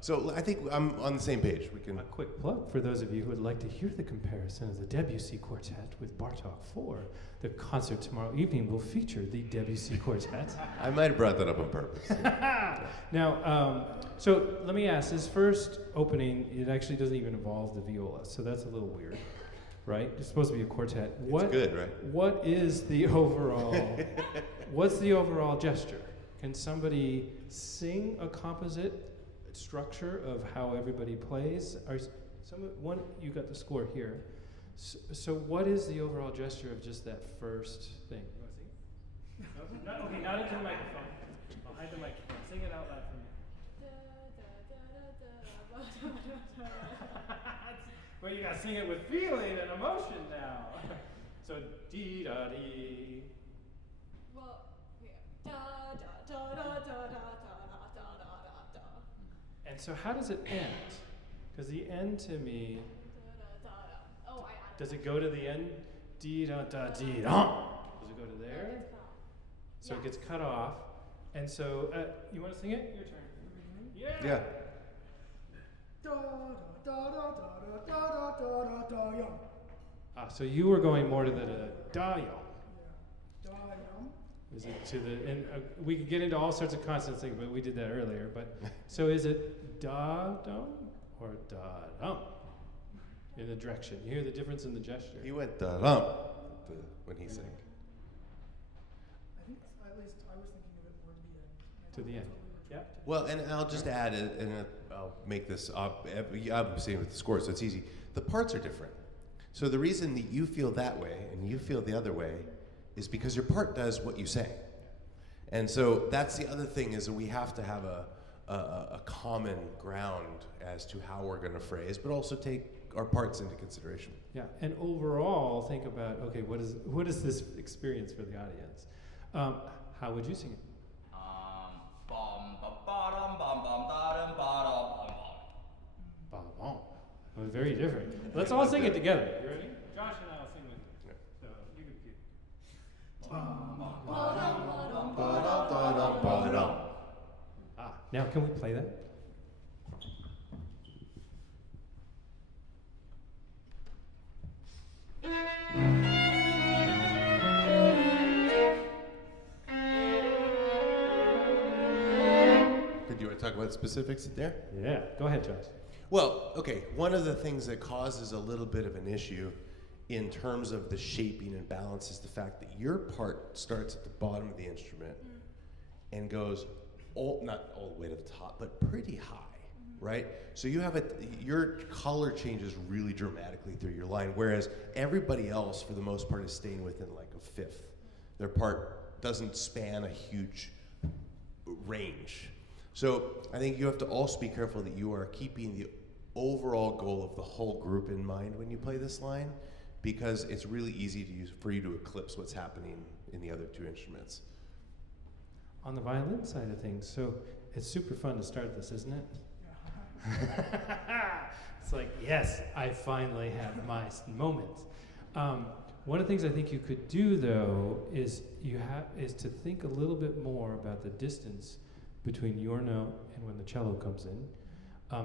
So I think I'm on the same page. We can. A quick plug for those of you who would like to hear the comparison of the Debussy Quartet with Bartók 4. The concert tomorrow evening will feature the Debussy Quartet. I might have brought that up on purpose. Now, so let me ask, this first opening, it actually doesn't even involve the viola, so that's a little weird, right? It's supposed to be a quartet. It's good, right? What is the overall, what's the overall gesture? Can somebody sing a composite structure of how everybody plays? You got the score here. So what is the overall gesture of just that first thing? You want to sing? No, okay, not into the microphone. Behind the microphone. Sing it out loud for me. Well, you gotta sing it with feeling and emotion now. So dee da dee. Well, yeah. Da da da da da da da da da da. And so how does it end? Because the end to me. Does it go to the end? Dee da da dee da. Does it go to there? So it gets cut off. And so, you want to sing it? Your turn. Yeah. Yeah. So you were going more to the da yum. Is it to the, and we could get into all sorts of consonants, but we did that earlier. But so is it da dum or da dum? In the direction. You hear the difference in the gesture. He went da-dum when he sang. I think at least I was thinking of it more To the end. Yeah. Well, and I'll just add, and I'll make this up. I'm saying with the score, so it's easy. The parts are different. So the reason that you feel that way and you feel the other way is because your part does what you say. And so that's the other thing, is that we have to have a common ground as to how we're going to phrase, but also take our parts into consideration. Yeah, and overall, think about, okay, what is this experience for the audience? How would you sing it? Bom bum bottom bum bum bottom bottom bum bum. It was very different. Let's all sing it together. You ready? Josh and I will sing with you. So you can keep. Now can we play that? Do you want to talk about specifics there? Yeah, go ahead, Josh. Well, okay, one of the things that causes a little bit of an issue in terms of the shaping and balance is the fact that your part starts at the bottom of the instrument and goes not all the way to the top, but pretty high, right? So you have your color changes really dramatically through your line, whereas everybody else, for the most part, is staying within like a fifth. Their part doesn't span a huge range. So I think you have to also be careful that you are keeping the overall goal of the whole group in mind when you play this line, because it's really easy for you to eclipse what's happening in the other two instruments. On the violin side of things, so it's super fun to start this, isn't it? It's like, yes, I finally have my moment. One of the things I think you could do, though, is to think a little bit more about the distance between your note and when the cello comes in.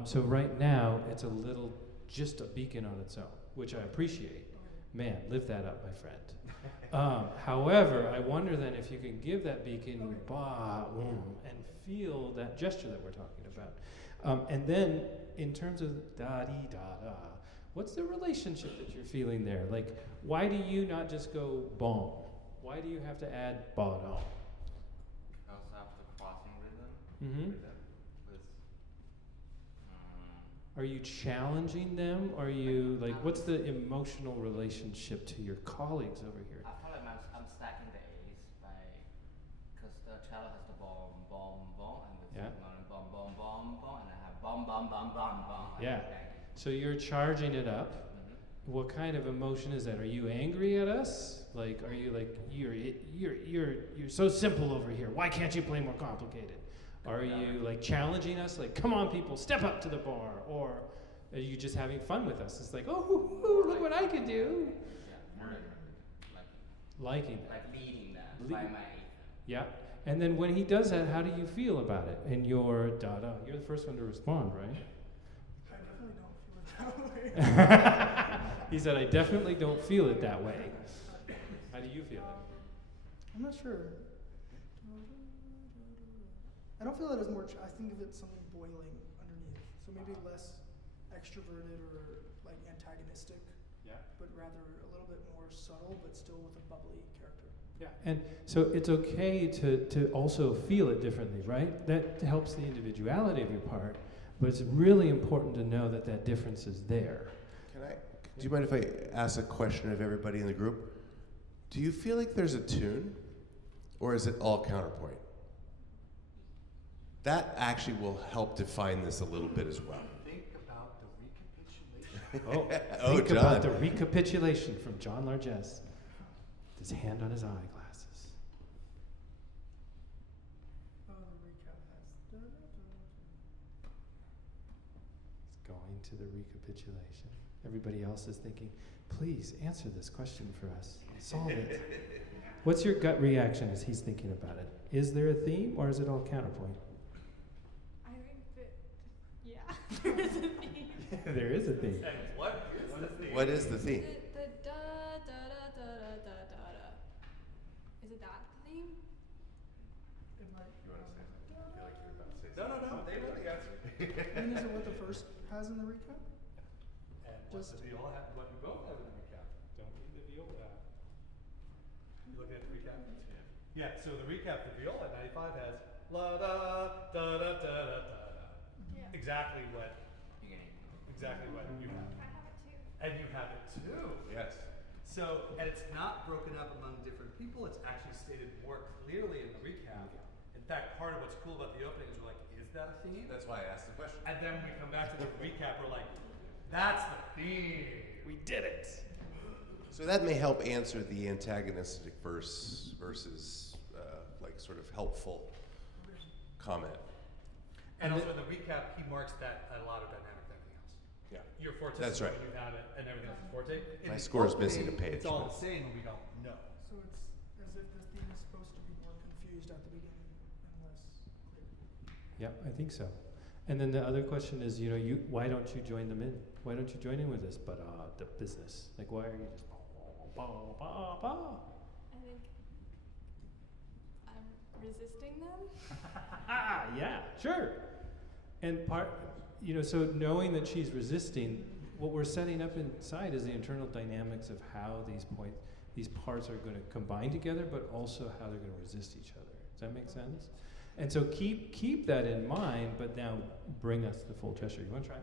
So right now, it's just a beacon on its own, which I appreciate. Man, live that up, my friend. However, I wonder then if you can give that beacon and feel that gesture that we're talking about. And then, in terms of da-dee-da-da, what's the relationship that you're feeling there? Like, why do you not just go bom? Why do you have to add ba-dom? Because of the crossing rhythm. Mm-hmm. Are you challenging them? Are you like, what's the emotional relationship to your colleagues over here? I feel like I'm stacking the A's because the cello has the bom bom bom and the bom bom bom bom and I have bom bom bom bom bom. Yeah. So you're charging it up. Mm-hmm. What kind of emotion is that? Are you angry at us? Like, are you like you're so simple over here? Why can't you play more complicated? Are you like challenging us? Like, come on, people, step up to the bar. Or are you just having fun with us? It's like, look what I can do. Yeah, more liking that. Like leading that by my eighth. Yeah. And then when he does that, how do you feel about it? And you're the first one to respond, right? I definitely don't feel it that way. He said, I definitely don't feel it that way. How do you feel it? I'm not sure. I don't feel it as more, I think of it something boiling underneath. So maybe less extroverted or like antagonistic, but rather a little bit more subtle, but still with a bubbly character. Yeah, and so it's okay to also feel it differently, right? That helps the individuality of your part, but it's really important to know that that difference is there. Do you mind if I ask a question of everybody in the group? Do you feel like there's a tune, or is it all counterpoint? That actually will help define this a little bit as well. Think about the recapitulation. Think about the recapitulation from John Largess. His hand on his eyeglasses. Oh, the recap has. It's going to the recapitulation. Everybody else is thinking, please answer this question for us. Solve it. What's your gut reaction as he's thinking about it? Is there a theme or is it all counterpoint? I think that, yeah, there is a theme. There is a theme. What is the theme? The da da da da da da da da. Is it that theme? It might. You want to say something? I feel like you're about to say something. No, they know the answer. I mean, is it what the first has in the recap? And what the viola what we both have in the recap. Don't need the viola. You looking at the recap? Yeah, so the recap, the viola at 95 has la da da da da da da da. Yeah. Exactly what you have. I have it too. And you have it too. Yes. So, and it's not broken up among different people, it's actually stated more clearly in the recap. In fact, part of what's cool about the opening is we're like, is that a theme? That's why I asked the question. And then we come back to the recap, we're like, that's the theme. We did it. So that may help answer the antagonistic verse versus sort of helpful comment. And also in the recap, he marks that a lot of dynamic than anything else. Yeah. Your forte That's is right. when you have it, and everything else is forte. My score is missing a page. It's all the same, and we don't know. So it's as if the theme is supposed to be more confused at the beginning and less clear. Yeah, I think so. And then the other question is, why don't you join them in? Why don't you join in with this? But the business, like, why are you just I think I'm resisting them. yeah, sure. And so knowing that she's resisting, what we're setting up inside is the internal dynamics of how these parts are going to combine together, but also how they're going to resist each other. Does that make sense? And so keep that in mind, but now bring us the full gesture. You want to try?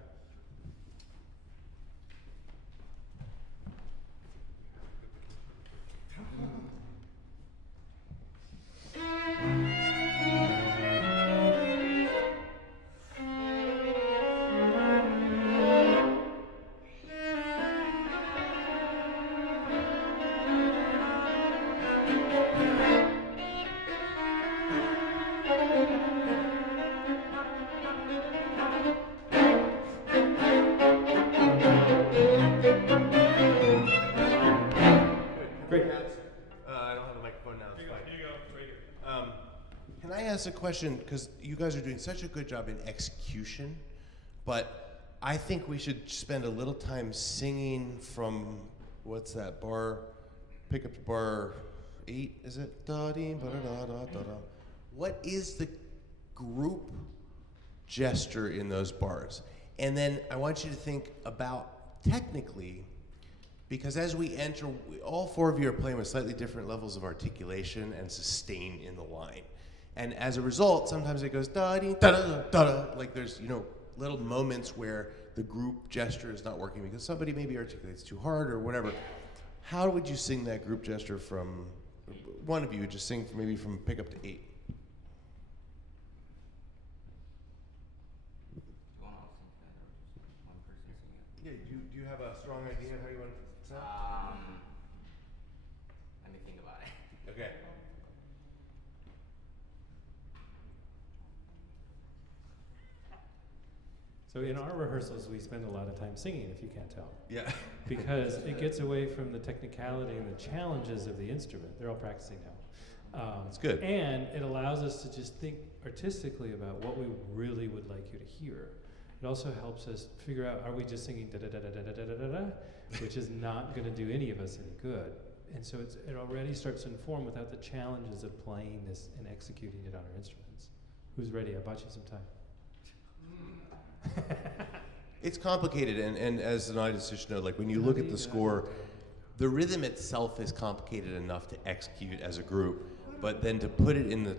Can I ask a question? Because you guys are doing such a good job in execution, but I think we should spend a little time singing from, what's that bar? Pick up bar 8, is it? Da-dee-ba-da-da-da-da-da. What is the group gesture in those bars? And then I want you to think about technically, because as we enter, all 4 of you are playing with slightly different levels of articulation and sustain in the line. And as a result, sometimes it goes da-dee-da-da-da-da, like there's, little moments where the group gesture is not working because somebody maybe articulates too hard or whatever. How would you sing that group gesture from, one of you would just sing maybe from pick up to 8? Yeah, do you have a strong idea of how you want to sound? Let me think about it. Okay. So in our rehearsals, we spend a lot of time singing, if you can't tell. Yeah. Because it gets away from the technicality and the challenges of the instrument. They're all practicing now. It's good. And it allows us to just think artistically about what we really would like you to hear. It also helps us figure out, are we just singing da-da-da-da-da-da-da-da-da, which is not going to do any of us any good. And so it already starts to inform without the challenges of playing this and executing it on our instruments. Who's ready? I bought you some time. It's complicated, and as an audience should know, like when you look at the score, the rhythm itself is complicated enough to execute as a group, but then to put it in the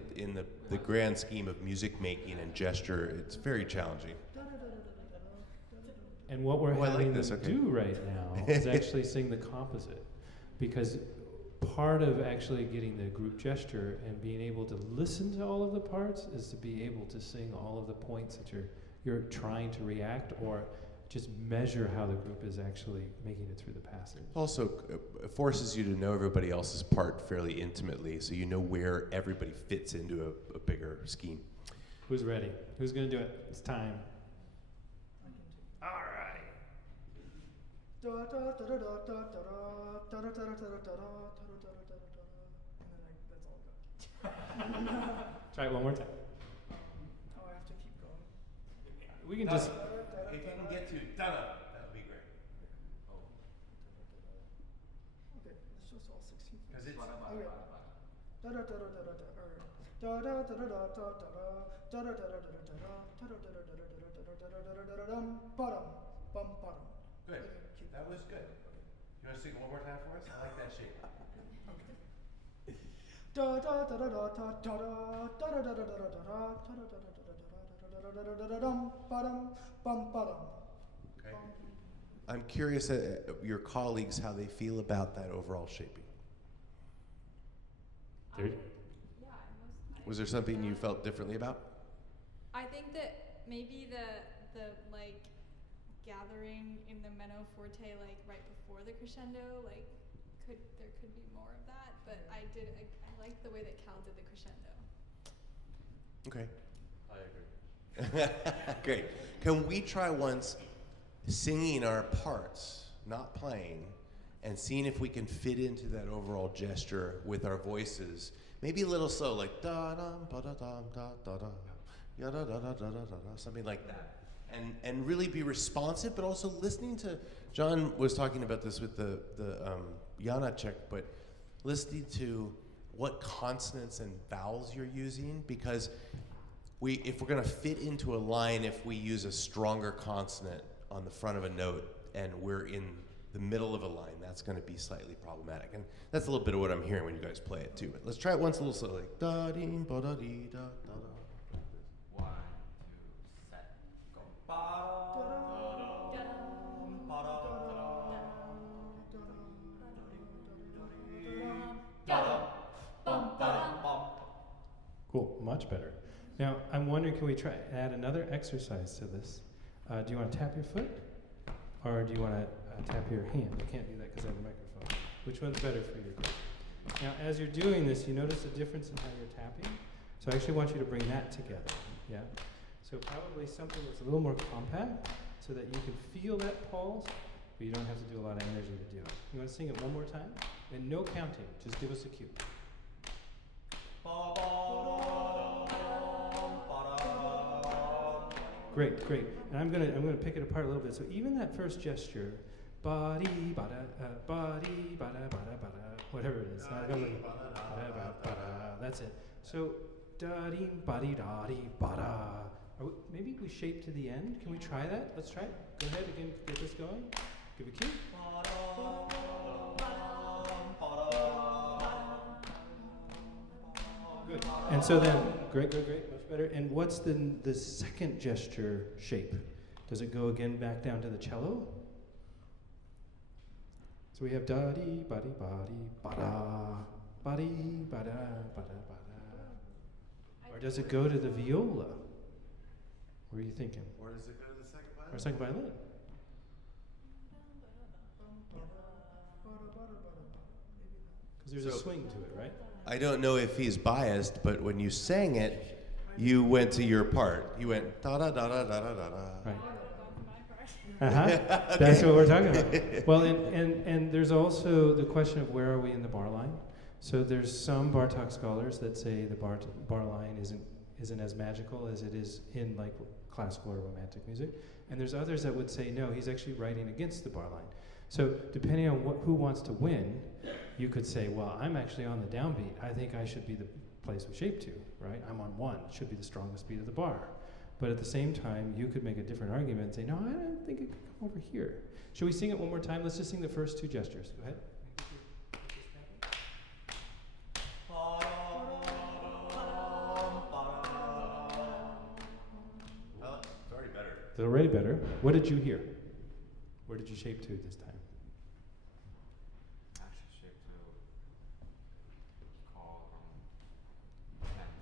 grand scheme of music making and gesture, it's very challenging. And what we're having them do right now is actually sing the composite, because part of actually getting the group gesture and being able to listen to all of the parts is to be able to sing all of the points that you're trying to react or just measure how the group is actually making it through the passage. Also, it forces you to know everybody else's part fairly intimately, so you know where everybody fits into a bigger scheme. Who's ready? Who's going to do it? It's time. All right. Try it one more time. Oh, I have to keep going. We can just. If you can get to da-da, that would be great. Okay, let's just all 16. Because it's good. That was good. You want to sing it one more time for us? I like that shape. Okay. I'm curious your colleagues how they feel about that overall shaping. Was there something you felt differently about? I think that maybe the like gathering in the meno forte like right before the crescendo there could be more of that, but I like the way that Cal did the crescendo. Okay. I agree. Great. Can we try once singing our parts, not playing, and seeing if we can fit into that overall gesture with our voices? Maybe a little slow, like da da ba da da da da da, ya da da da da da da, something like that, and really be responsive, but also listening to. John was talking about this with the Janáček, but listening to what consonants and vowels you're using, because if we're going to fit into a line, if we use a stronger consonant on the front of a note and we're in the middle of a line, that's going to be slightly problematic. And that's a little bit of what I'm hearing when you guys play it too. But let's try it once a little slowly. Da dee ba da dee da da da. 1, 2, set, go. Cool, much better. Now, I'm wondering, can we try add another exercise to this? Do you want to tap your foot, or do you want to tap your hand? I can't do that because I have a microphone. Which one's better for you? Now, as you're doing this, you notice a difference in how you're tapping. So I actually want you to bring that together, yeah? So probably something that's a little more compact, so that you can feel that pulse, but you don't have to do a lot of energy to do it. You want to sing it one more time? And no counting, just give us a cue. Great, great. And I'm gonna pick it apart a little bit. So even that first gesture, body bada bada bada, whatever it is. That's it. So da dee body da dee bada. Maybe we shape to the end. Can we try that? Let's try it. Go ahead again. Get this going. Give a cue. Good. And so then, great, much better. And what's the second gesture shape? Does it go again back down to the cello? So we have da dee body body bada body bada bada bada. Or does it go to the viola? What are you thinking? Or does it go to the second violin? Or second violin? Because there's a swing to it, right? I don't know if he's biased, but when you sang it, you went to your part. You went da da da da da da da. Right. Okay. That's what we're talking about. Well, and there's also the question of where are we in the bar line. So there's some Bartók scholars that say the bar line isn't as magical as it is in like classical or romantic music, and there's others that would say no, he's actually writing against the bar line. So depending on who wants to win, you could say, well, I'm actually on the downbeat. I think I should be the place we shape to, right? I'm on 1. It should be the strongest beat of the bar. But at the same time, you could make a different argument and say, no, I don't think it could come over here. Should we sing it one more time? Let's just sing the first 2 gestures. Go ahead. It's already better. It's already better. What did you hear? Where did you shape to this time? Actually, shape to call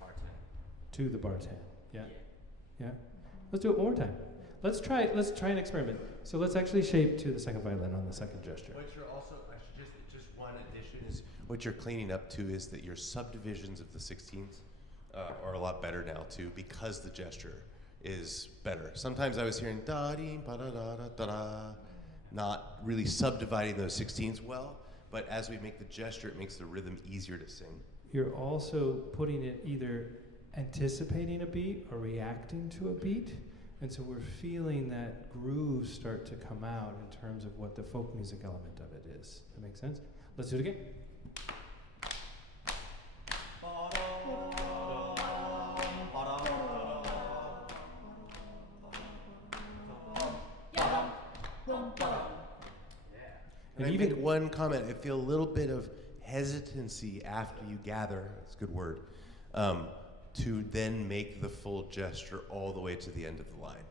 bar 10. To the bar 10. Yeah. Yeah. Let's do it one more time. Let's try an experiment. So let's actually shape to the second violin on the second gesture. What you're also, just one addition is, what you're cleaning up to is that your subdivisions of the 16ths are a lot better now too, because the gesture is better. Sometimes I was hearing da dee ba da da da da da, not really subdividing those 16ths well, but as we make the gesture, it makes the rhythm easier to sing. You're also putting it either anticipating a beat or reacting to a beat. And so we're feeling that grooves start to come out in terms of what the folk music element of it is. That makes sense? Let's do it again. And I make one comment. I feel a little bit of hesitancy after you gather, that's a good word, to then make the full gesture all the way to the end of the line.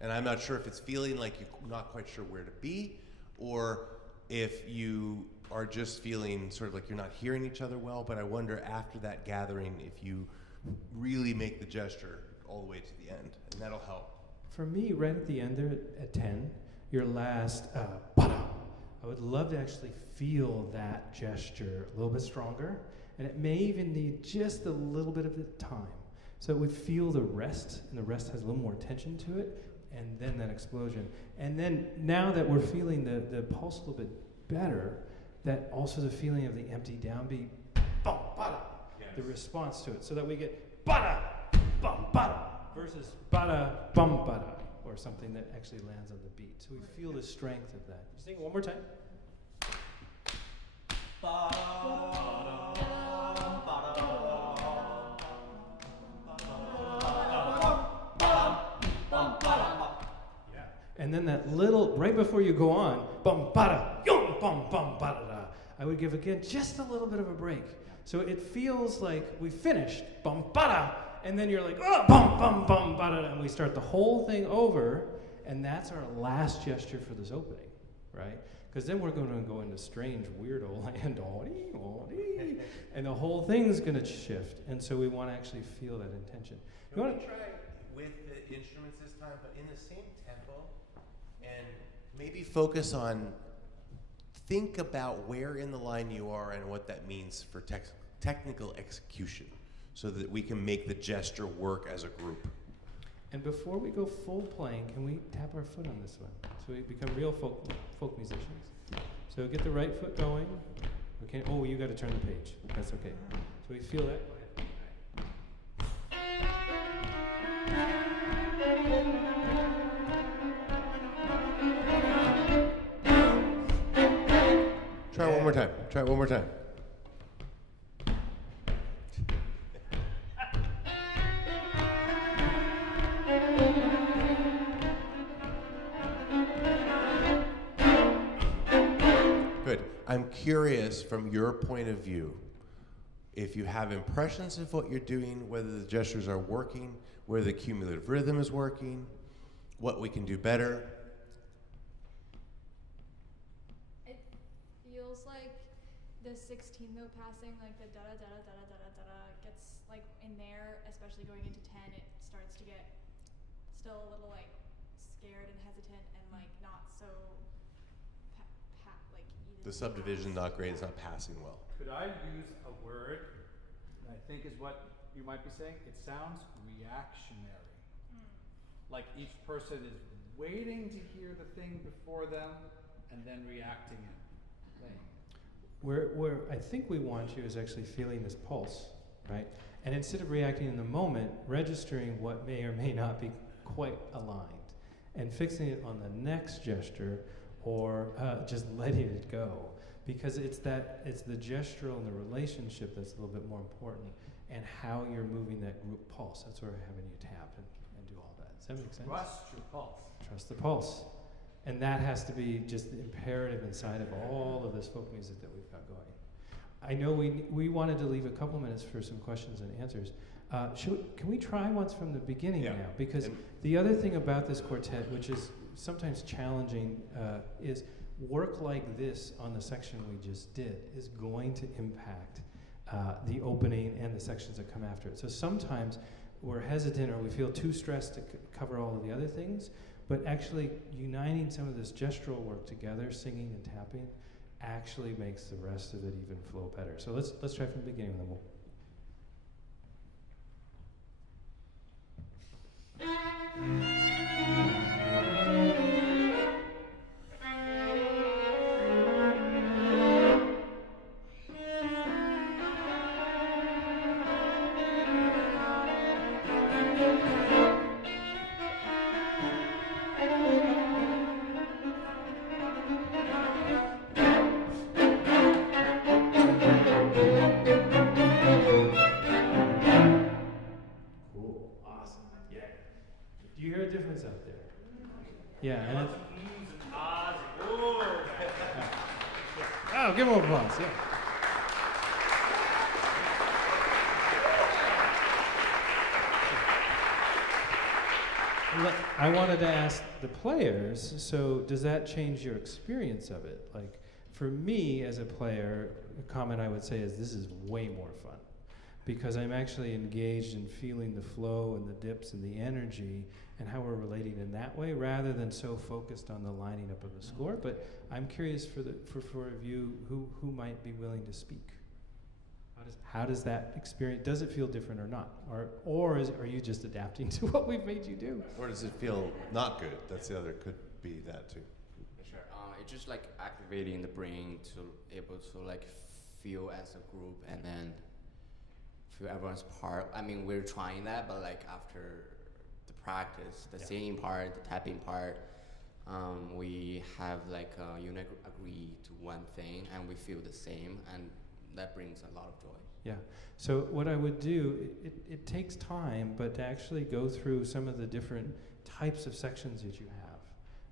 And I'm not sure if it's feeling like you're not quite sure where to be, or if you are just feeling sort of like you're not hearing each other well, but I wonder after that gathering if you really make the gesture all the way to the end, and that'll help. For me, right at the end there at 10, your last ba-da, I would love to actually feel that gesture a little bit stronger, and it may even need just a little bit of the time. So we feel the rest, and the rest has a little more tension to it, and then that explosion. And then now that we're feeling the pulse a little bit better, that also the feeling of the empty downbeat, bum, bada, the response to it, so that we get bada, bum, bada, versus bada, bum, bada, or something that actually lands on the beat. So we feel the strength of that. Sing it one more time. And then that little, right before you go on, bum, bada, yum, bum, bum, bada, da. I would give, again, just a little bit of a break. So it feels like we finished, bum, bada, and then you're like, oh, bum, bum, bum, bada, da, and we start the whole thing over, and that's our last gesture for this opening, right? Because then we're going to go into strange, weirdo land, and the whole thing's going to shift, and so we want to actually feel that intention. You want to try with the instruments this time, but in the same tempo, and maybe focus on, think about where in the line you are and what that means for technical execution, so that we can make the gesture work as a group. And before we go full playing, can we tap our foot on this one? So we become real folk musicians. So get the right foot going. Okay. Oh, you got to turn the page. That's okay. So we feel that. Try it one more time. Try it one more time. Good. I'm curious, from your point of view, if you have impressions of what you're doing, whether the gestures are working, whether the cumulative rhythm is working, what we can do better. It feels like the 16 note passing, like the da da da da da da da da, gets like in there, especially going into 10, it starts to get still a little like scared and hesitant and like not so like easy. The subdivision not great, it's not passing well. Could I use a word that I think is what you might be saying? It sounds reactionary. Like each person is waiting to hear the thing before them and then reacting and playing. Where I think we want you is actually feeling this pulse, right? And instead of reacting in the moment, registering what may or may not be quite aligned and fixing it on the next gesture, or just letting it go. Because it's the gestural and the relationship that's a little bit more important, and how you're moving that group pulse. That's where we're having you tap and do all that. Does that make sense? Trust your pulse. Trust the pulse. And that has to be just the imperative inside of all of this folk music that we've got going. I know we wanted to leave a couple minutes for some questions and answers. Can we try once from the beginning now? Because the other thing about this quartet, which is sometimes challenging, is work like this on the section we just did is going to impact the opening and the sections that come after it. So sometimes we're hesitant or we feel too stressed to cover all of the other things, but actually uniting some of this gestural work together, singing and tapping, actually makes the rest of it even flow better. So let's try from the beginning, and then we'll. Yeah, and oh, give him an applause, yeah. I wanted to ask the players, so does that change your experience of it? Like, for me as a player, a comment I would say is this is way more fun because I'm actually engaged in feeling the flow and the dips and the energy and how we're relating in that way, rather than so focused on the lining up of the score. But I'm curious for a view who might be willing to speak. How does that experience, does it feel different or not? Or are you just adapting to what we've made you do? Or does it feel not good? That's the other, could be that too. Sure. It's just like activating the brain to able to like feel as a group and then feel everyone's part. I mean, we're trying that, but like after the practice, the singing part, the tapping part, we have like agree to one thing and we feel the same, and that brings a lot of joy. Yeah. So what I would do, it takes time, but to actually go through some of the different types of sections that you have,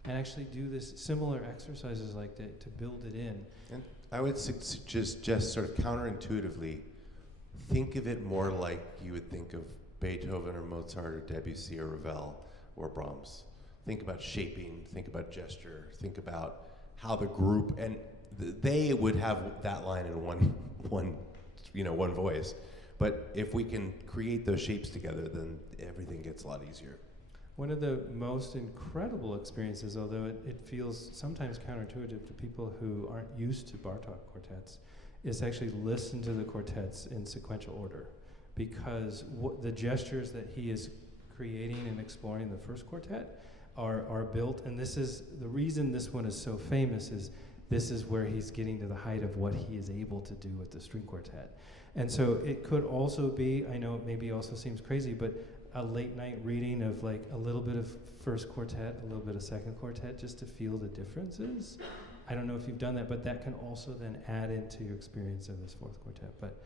and actually do this similar exercises like that to build it in. And I would suggest just sort of counterintuitively, think of it more like you would think of Beethoven or Mozart or Debussy or Ravel or Brahms. Think about shaping, think about gesture, think about how the group, and they would have that line in one voice. But if we can create those shapes together, then everything gets a lot easier. One of the most incredible experiences, although it feels sometimes counterintuitive to people who aren't used to Bartók quartets, is actually listen to the quartets in sequential order, because the gestures that he is creating and exploring in the first quartet are built, and this is the reason this one is so famous, is this is where he's getting to the height of what he is able to do with the string quartet. And so it could also be, I know it maybe also seems crazy, but a late night reading of like a little bit of first quartet, a little bit of second quartet, just to feel the differences. I don't know if you've done that, but that can also then add into your experience of this fourth quartet. But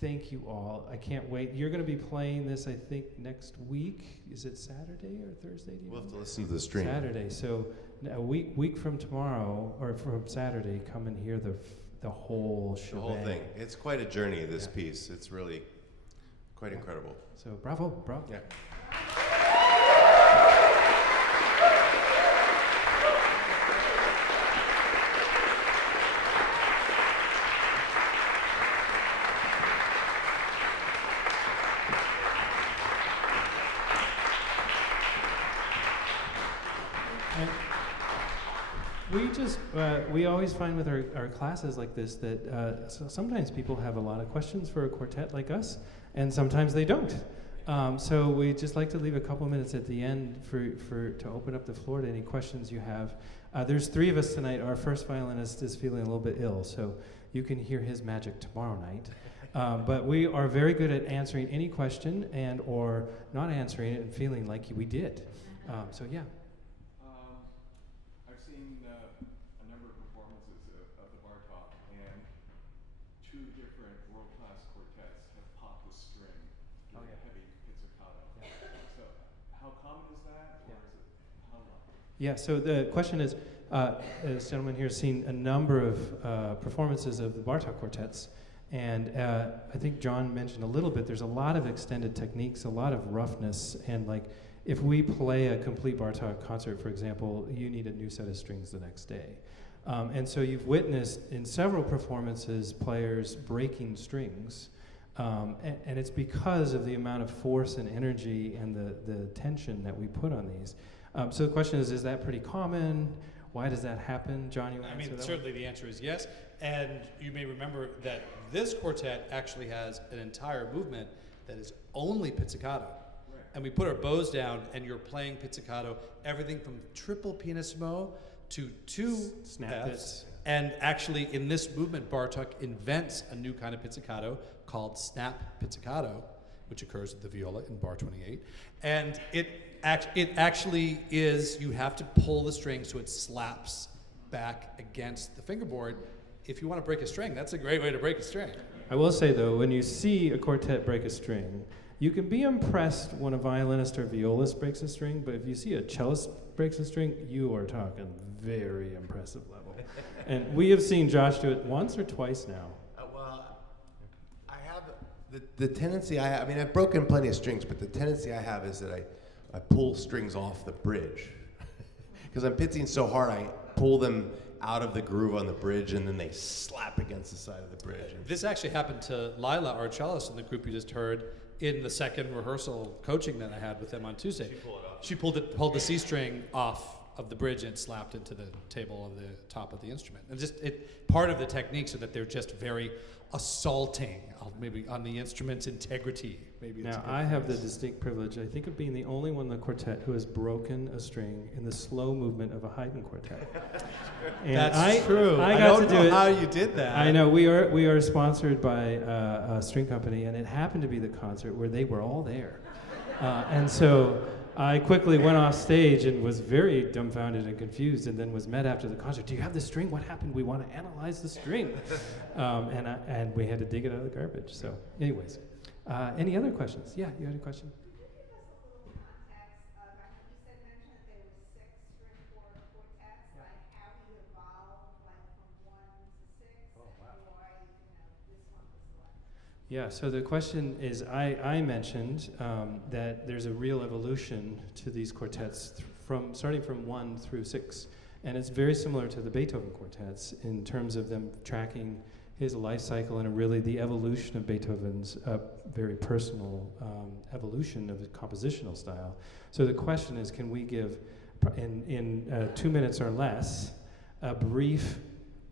thank you all. I can't wait. You're going to be playing this, I think, next week. Is it Saturday or Thursday? We'll have to listen to the stream. Saturday. So a week from tomorrow, or from Saturday, come and hear the whole shebang. The whole thing. It's quite a journey, this piece. It's really quite incredible. So bravo. Yeah. We always find with our classes like this that so sometimes people have a lot of questions for a quartet like us, and sometimes they don't. So we just like to leave a couple minutes at the end to open up the floor to any questions you have. There's 3 of us tonight. Our first violinist is feeling a little bit ill, so you can hear his magic tomorrow night. But we are very good at answering any question and or not answering it and feeling like we did. So yeah. I've seen a number of performances of the Bartók, and 2 different world-class quartets have popped a string doing a heavy pizzicato. Yeah. So how common is that, or is it how long? Yeah, so the question is, this gentleman here has seen a number of performances of the Bartók quartets, and I think John mentioned a little bit, there's a lot of extended techniques, a lot of roughness, and like, if we play a complete Bartók concert, for example, you need a new set of strings the next day. And so you've witnessed in several performances players breaking strings, and it's because of the amount of force and energy and the tension that we put on these. So the question is that pretty common? Why does that happen? John, you want to answer that? Certainly the answer is yes. And you may remember that this quartet actually has an entire movement that is only pizzicato. And we put our bows down, and you're playing pizzicato, everything from triple pianissimo to 2 snap Fs. And actually, in this movement, Bartók invents a new kind of pizzicato called snap pizzicato, which occurs at the viola in bar 28. And it actually is, you have to pull the string so it slaps back against the fingerboard. If you want to break a string, that's a great way to break a string. I will say, though, when you see a quartet break a string, you can be impressed when a violinist or violist breaks a string, but if you see a cellist breaks a string, you are talking very impressive level. And we have seen Josh do it once or twice now. Well, I have the tendency I mean, I've broken plenty of strings, but the tendency I have is that I pull strings off the bridge. Because I'm pizzing so hard, I pull them out of the groove on the bridge, and then they slap against the side of the bridge. This actually happened to Lila, our cellist in the group you just heard, in the second rehearsal coaching that I had with them on Tuesday. She pulled it off. She pulled the C string off of the bridge and it's slapped into the table of the top of the instrument. And just part of the technique so that they're just very assaulting, maybe on the instrument's integrity. Maybe now, I have the distinct privilege, I think, of being the only one in the quartet who has broken a string in the slow movement of a Haydn quartet. And That's true. I don't know how you did that. I know. We are sponsored by a string company, and it happened to be the concert where they were all there. And so I quickly went off stage and was very dumbfounded and confused, and then was met after the concert. Do you have the string? What happened? We want to analyze the string. And we had to dig it out of the garbage. So anyways, any other questions? Yeah, you had a question? Could you give us a little context of, I think you mentioned that there were 6 string quartets, like how he evolved like from 1 to 6, and why, this one was selected? Yeah, so the question is, I mentioned that there's a real evolution to these quartets starting from 1 through 6. And it's very similar to the Beethoven quartets in terms of them tracking his life cycle and really the evolution of Beethoven's very personal evolution of his compositional style. So the question is, can we give, in 2 minutes or less, a brief,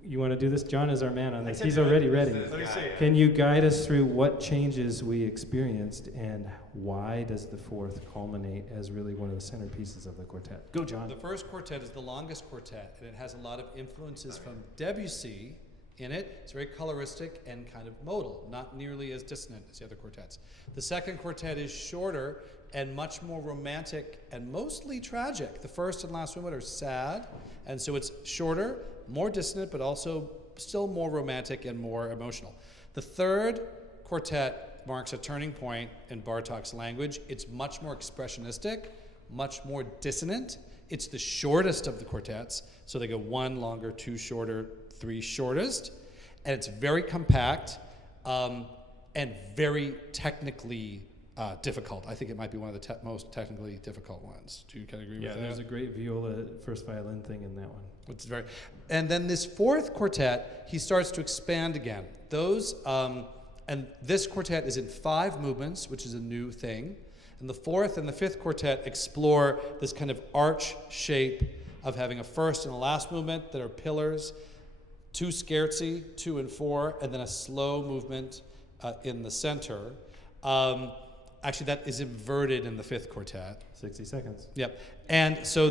you want to do this? John is our man on this. He's already ready. Let me see. Can you guide us through what changes we experienced and why does the 4th culminate as really one of the centerpieces of the quartet? Go, John. The first quartet is the longest quartet, and it has a lot of influences from Debussy in it. It's very coloristic and kind of modal, not nearly as dissonant as the other quartets. The second quartet is shorter and much more romantic and mostly tragic. The first and last movement are sad, and so it's shorter, more dissonant, but also still more romantic and more emotional. The third quartet marks a turning point in Bartók's language. It's much more expressionistic, much more dissonant. It's the shortest of the quartets, so they go 1 longer, 2 shorter, 3 shortest, and it's very compact and very technically difficult. I think it might be one of the most technically difficult ones. Do you kind of agree with that? Yeah, there's a great viola first violin thing in that one. It's very, and then this 4th quartet, he starts to expand again. And this quartet is in 5 movements, which is a new thing. And the 4th and the 5th quartet explore this kind of arch shape of having a first and a last movement that are pillars, 2 scherzi, 2 and 4, and then a slow movement in the center. Actually, that is inverted in the 5th quartet. 60 seconds. Yep. And so,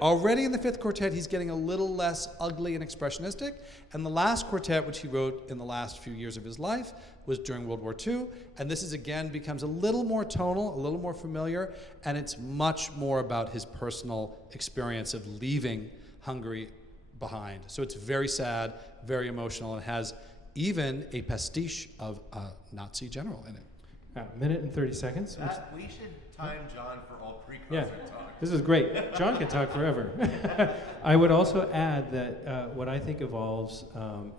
already in the 5th quartet, he's getting a little less ugly and expressionistic. And the last quartet, which he wrote in the last few years of his life, was during World War II. And this is, again, becomes a little more tonal, a little more familiar, and it's much more about his personal experience of leaving Hungary behind. So it's very sad, very emotional, and has even a pastiche of a Nazi general in it. A minute and 30 seconds. We should time John for all pre-concert talk. This is great. John can talk forever. I would also add that what I think evolves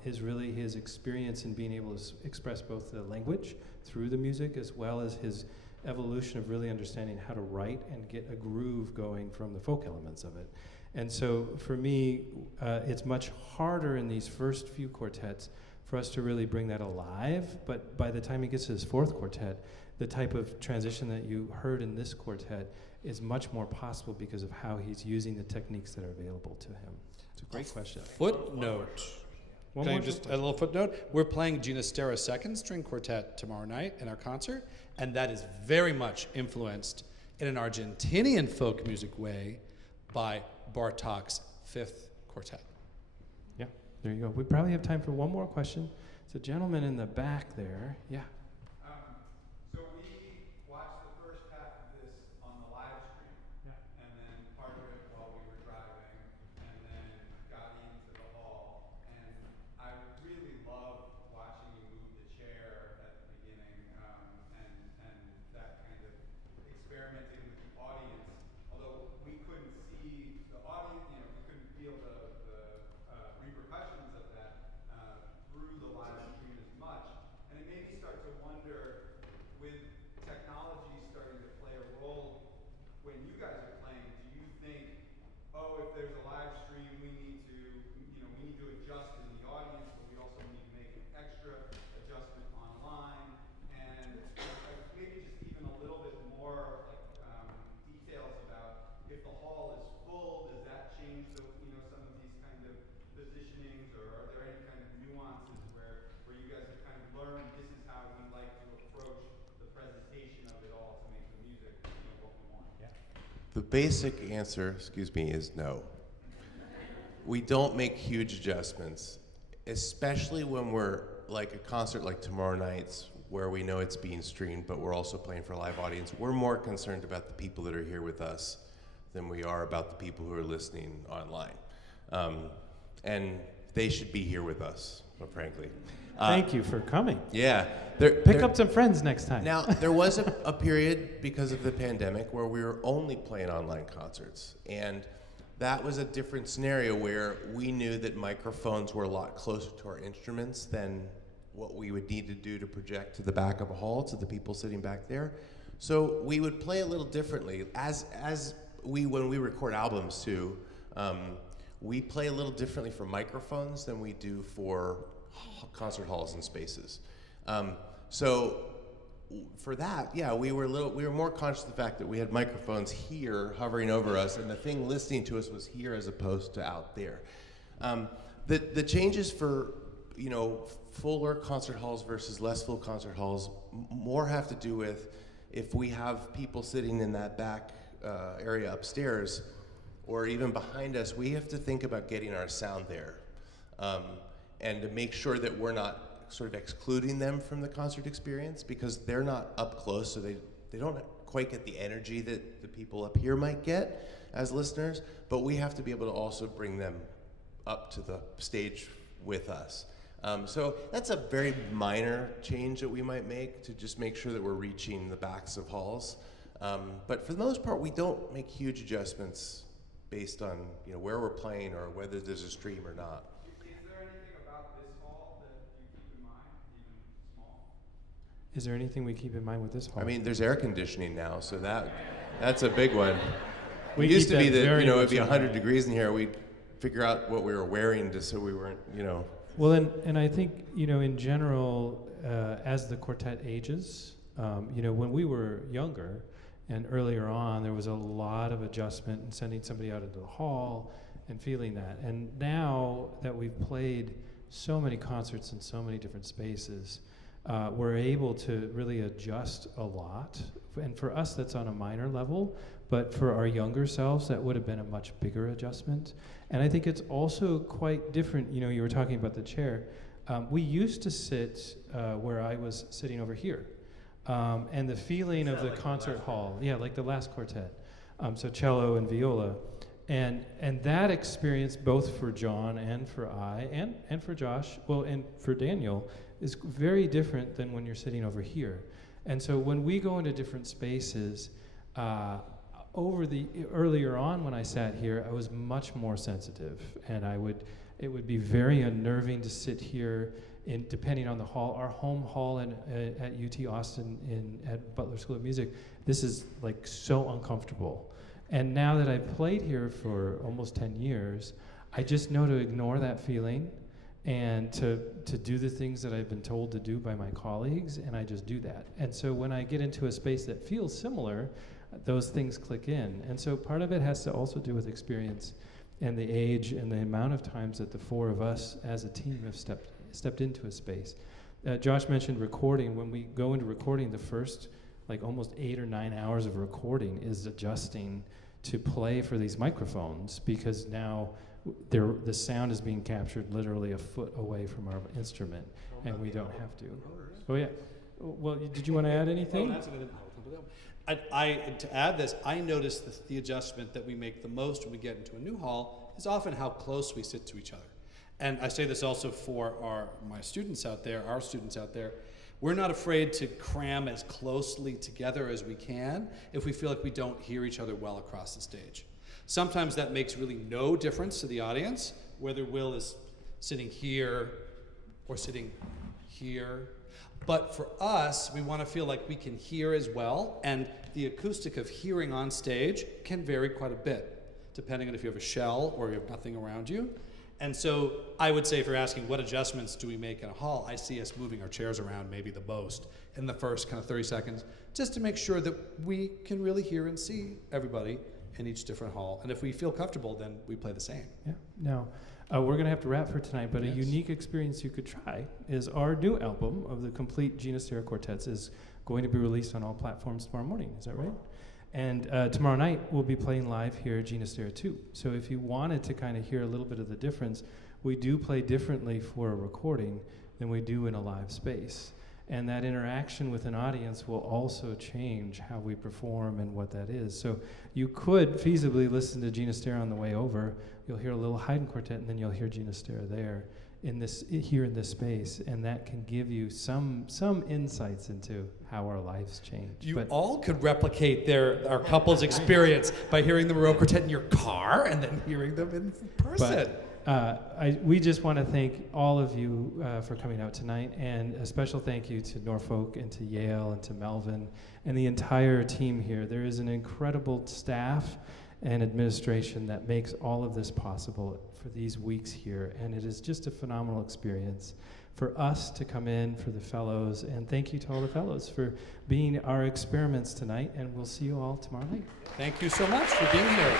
is really his experience in being able to express both the language through the music as well as his evolution of really understanding how to write and get a groove going from the folk elements of it. And so for me, it's much harder in these first few quartets for us to really bring that alive, but by the time he gets to his 4th quartet, the type of transition that you heard in this quartet is much more possible because of how he's using the techniques that are available to him. It's a great question. Footnote. Can I just a little footnote? We're playing Ginastera's 2nd string quartet tomorrow night in our concert, and that is very much influenced in an Argentinian folk music way by Bartók's 5th quartet. Yeah, there you go. We probably have time for one more question. It's a gentleman in the back there. Yeah. So we watched the first half of this on the live stream, and then part of it while we were driving, and then got into the hall. And I really loved watching you move the chair at the beginning, and that kind of experimenting with the audience. Although we couldn't see the audience, we couldn't feel the repercussions of that through the live stream as much. And it made me start to wonder, with technology starting to play a role when you guys are playing, do you think, if there's a live stream, we need to adjust in the audience, but we also need to make an extra adjustment online, and maybe just even a little bit more details about if the hall is full, does The basic answer, excuse me, is no. We don't make huge adjustments, especially when we're like a concert like tomorrow night's where we know it's being streamed, but we're also playing for a live audience. We're more concerned about the people that are here with us than we are about the people who are listening online. And they should be here with us, frankly. Thank you for coming. Yeah. Pick up some friends next time. Now, there was a period because of the pandemic where we were only playing online concerts. And that was a different scenario where we knew that microphones were a lot closer to our instruments than what we would need to do to project to the back of a hall, to the people sitting back there. So we would play a little differently. When we record albums too, we play a little differently for microphones than we do for concert halls and spaces. So for that, yeah, we were more conscious of the fact that we had microphones here hovering over us, and the thing listening to us was here as opposed to out there. The changes for fuller concert halls versus less full concert halls more have to do with if we have people sitting in that back area upstairs or even behind us, we have to think about getting our sound there and to make sure that we're not sort of excluding them from the concert experience because they're not up close, so they don't quite get the energy that the people up here might get as listeners, but we have to be able to also bring them up to the stage with us. So that's a very minor change that we might make to just make sure that we're reaching the backs of halls. But for the most part, we don't make huge adjustments based on where we're playing or whether there's a stream or not. Is there anything about this hall that you keep in mind, even small? Is there anything we keep in mind with this hall? I mean, there's air conditioning now, so that's a big one. We it used to be that it'd be 100 mind. degrees in here. We'd figure out what we were wearing just so we weren't, Well, and I think, in general, as the quartet ages, when we were younger and earlier on, there was a lot of adjustment and sending somebody out into the hall and feeling that. And now that we've played so many concerts in so many different spaces, we're able to really adjust a lot. And for us, that's on a minor level, but for our younger selves, that would have been a much bigger adjustment. And I think it's also quite different. You were talking about the chair. We used to sit where I was sitting over here. And the feeling of the concert hall, like the last quartet. So cello and viola. And that experience, both for John and for I, and for Josh, and for Daniel, is very different than when you're sitting over here. And so when we go into different spaces, earlier on when I sat here, I was much more sensitive, and it would be very unnerving to sit here depending on the hall. Our home hall at UT Austin at Butler School of Music, this is like so uncomfortable. And now that I've played here for almost 10 years, I just know to ignore that feeling and to do the things that I've been told to do by my colleagues, and I just do that. And so when I get into a space that feels similar, those things click in. And so part of it has to also do with experience and the age and the amount of times that the four of us as a team have stepped into a space. Josh mentioned recording. When we go into recording, the first almost 8 or 9 hours of recording is adjusting to play for these microphones, because now the sound is being captured literally a foot away from our instrument, and we don't have to. Oh yeah. Well, did you want to add anything? To add this, I noticed the adjustment that we make the most when we get into a new hall is often how close we sit to each other. And I say this also for my students out there, our students out there. We're not afraid to cram as closely together as we can if we feel like we don't hear each other well across the stage. Sometimes that makes really no difference to the audience, whether Will is sitting here or sitting here. But for us, we want to feel like we can hear as well, and the acoustic of hearing on stage can vary quite a bit, depending on if you have a shell or you have nothing around you. And so I would say, if you're asking what adjustments do we make in a hall, I see us moving our chairs around maybe the most in the first kind of 30 seconds, just to make sure that we can really hear and see everybody in each different hall. And if we feel comfortable, then we play the same. Yeah. Now, we're going to have to wrap for tonight, but a unique experience you could try is our new album of the complete Gina Stara quartets is going to be released on all platforms tomorrow morning. Is that right? And tomorrow night, we'll be playing live here at Ginastera 2. So if you wanted to kind of hear a little bit of the difference, we do play differently for a recording than we do in a live space. And that interaction with an audience will also change how we perform and what that is. So you could feasibly listen to Ginastera on the way over. You'll hear a little Haydn quartet, and then you'll hear Ginastera there here in this space, and that can give you some insights into how our lives change. You all could replicate our couple's experience by hearing the Miró Quartet in your car and then hearing them in person. We just want to thank all of you for coming out tonight, and a special thank you to Norfolk and to Yale and to Melvin and the entire team here. There is an incredible staff and administration that makes all of this possible for these weeks here, and it is just a phenomenal experience for us to come in, for the fellows, and thank you to all the fellows for being our experiments tonight, and we'll see you all tomorrow night. Thank you so much for being here.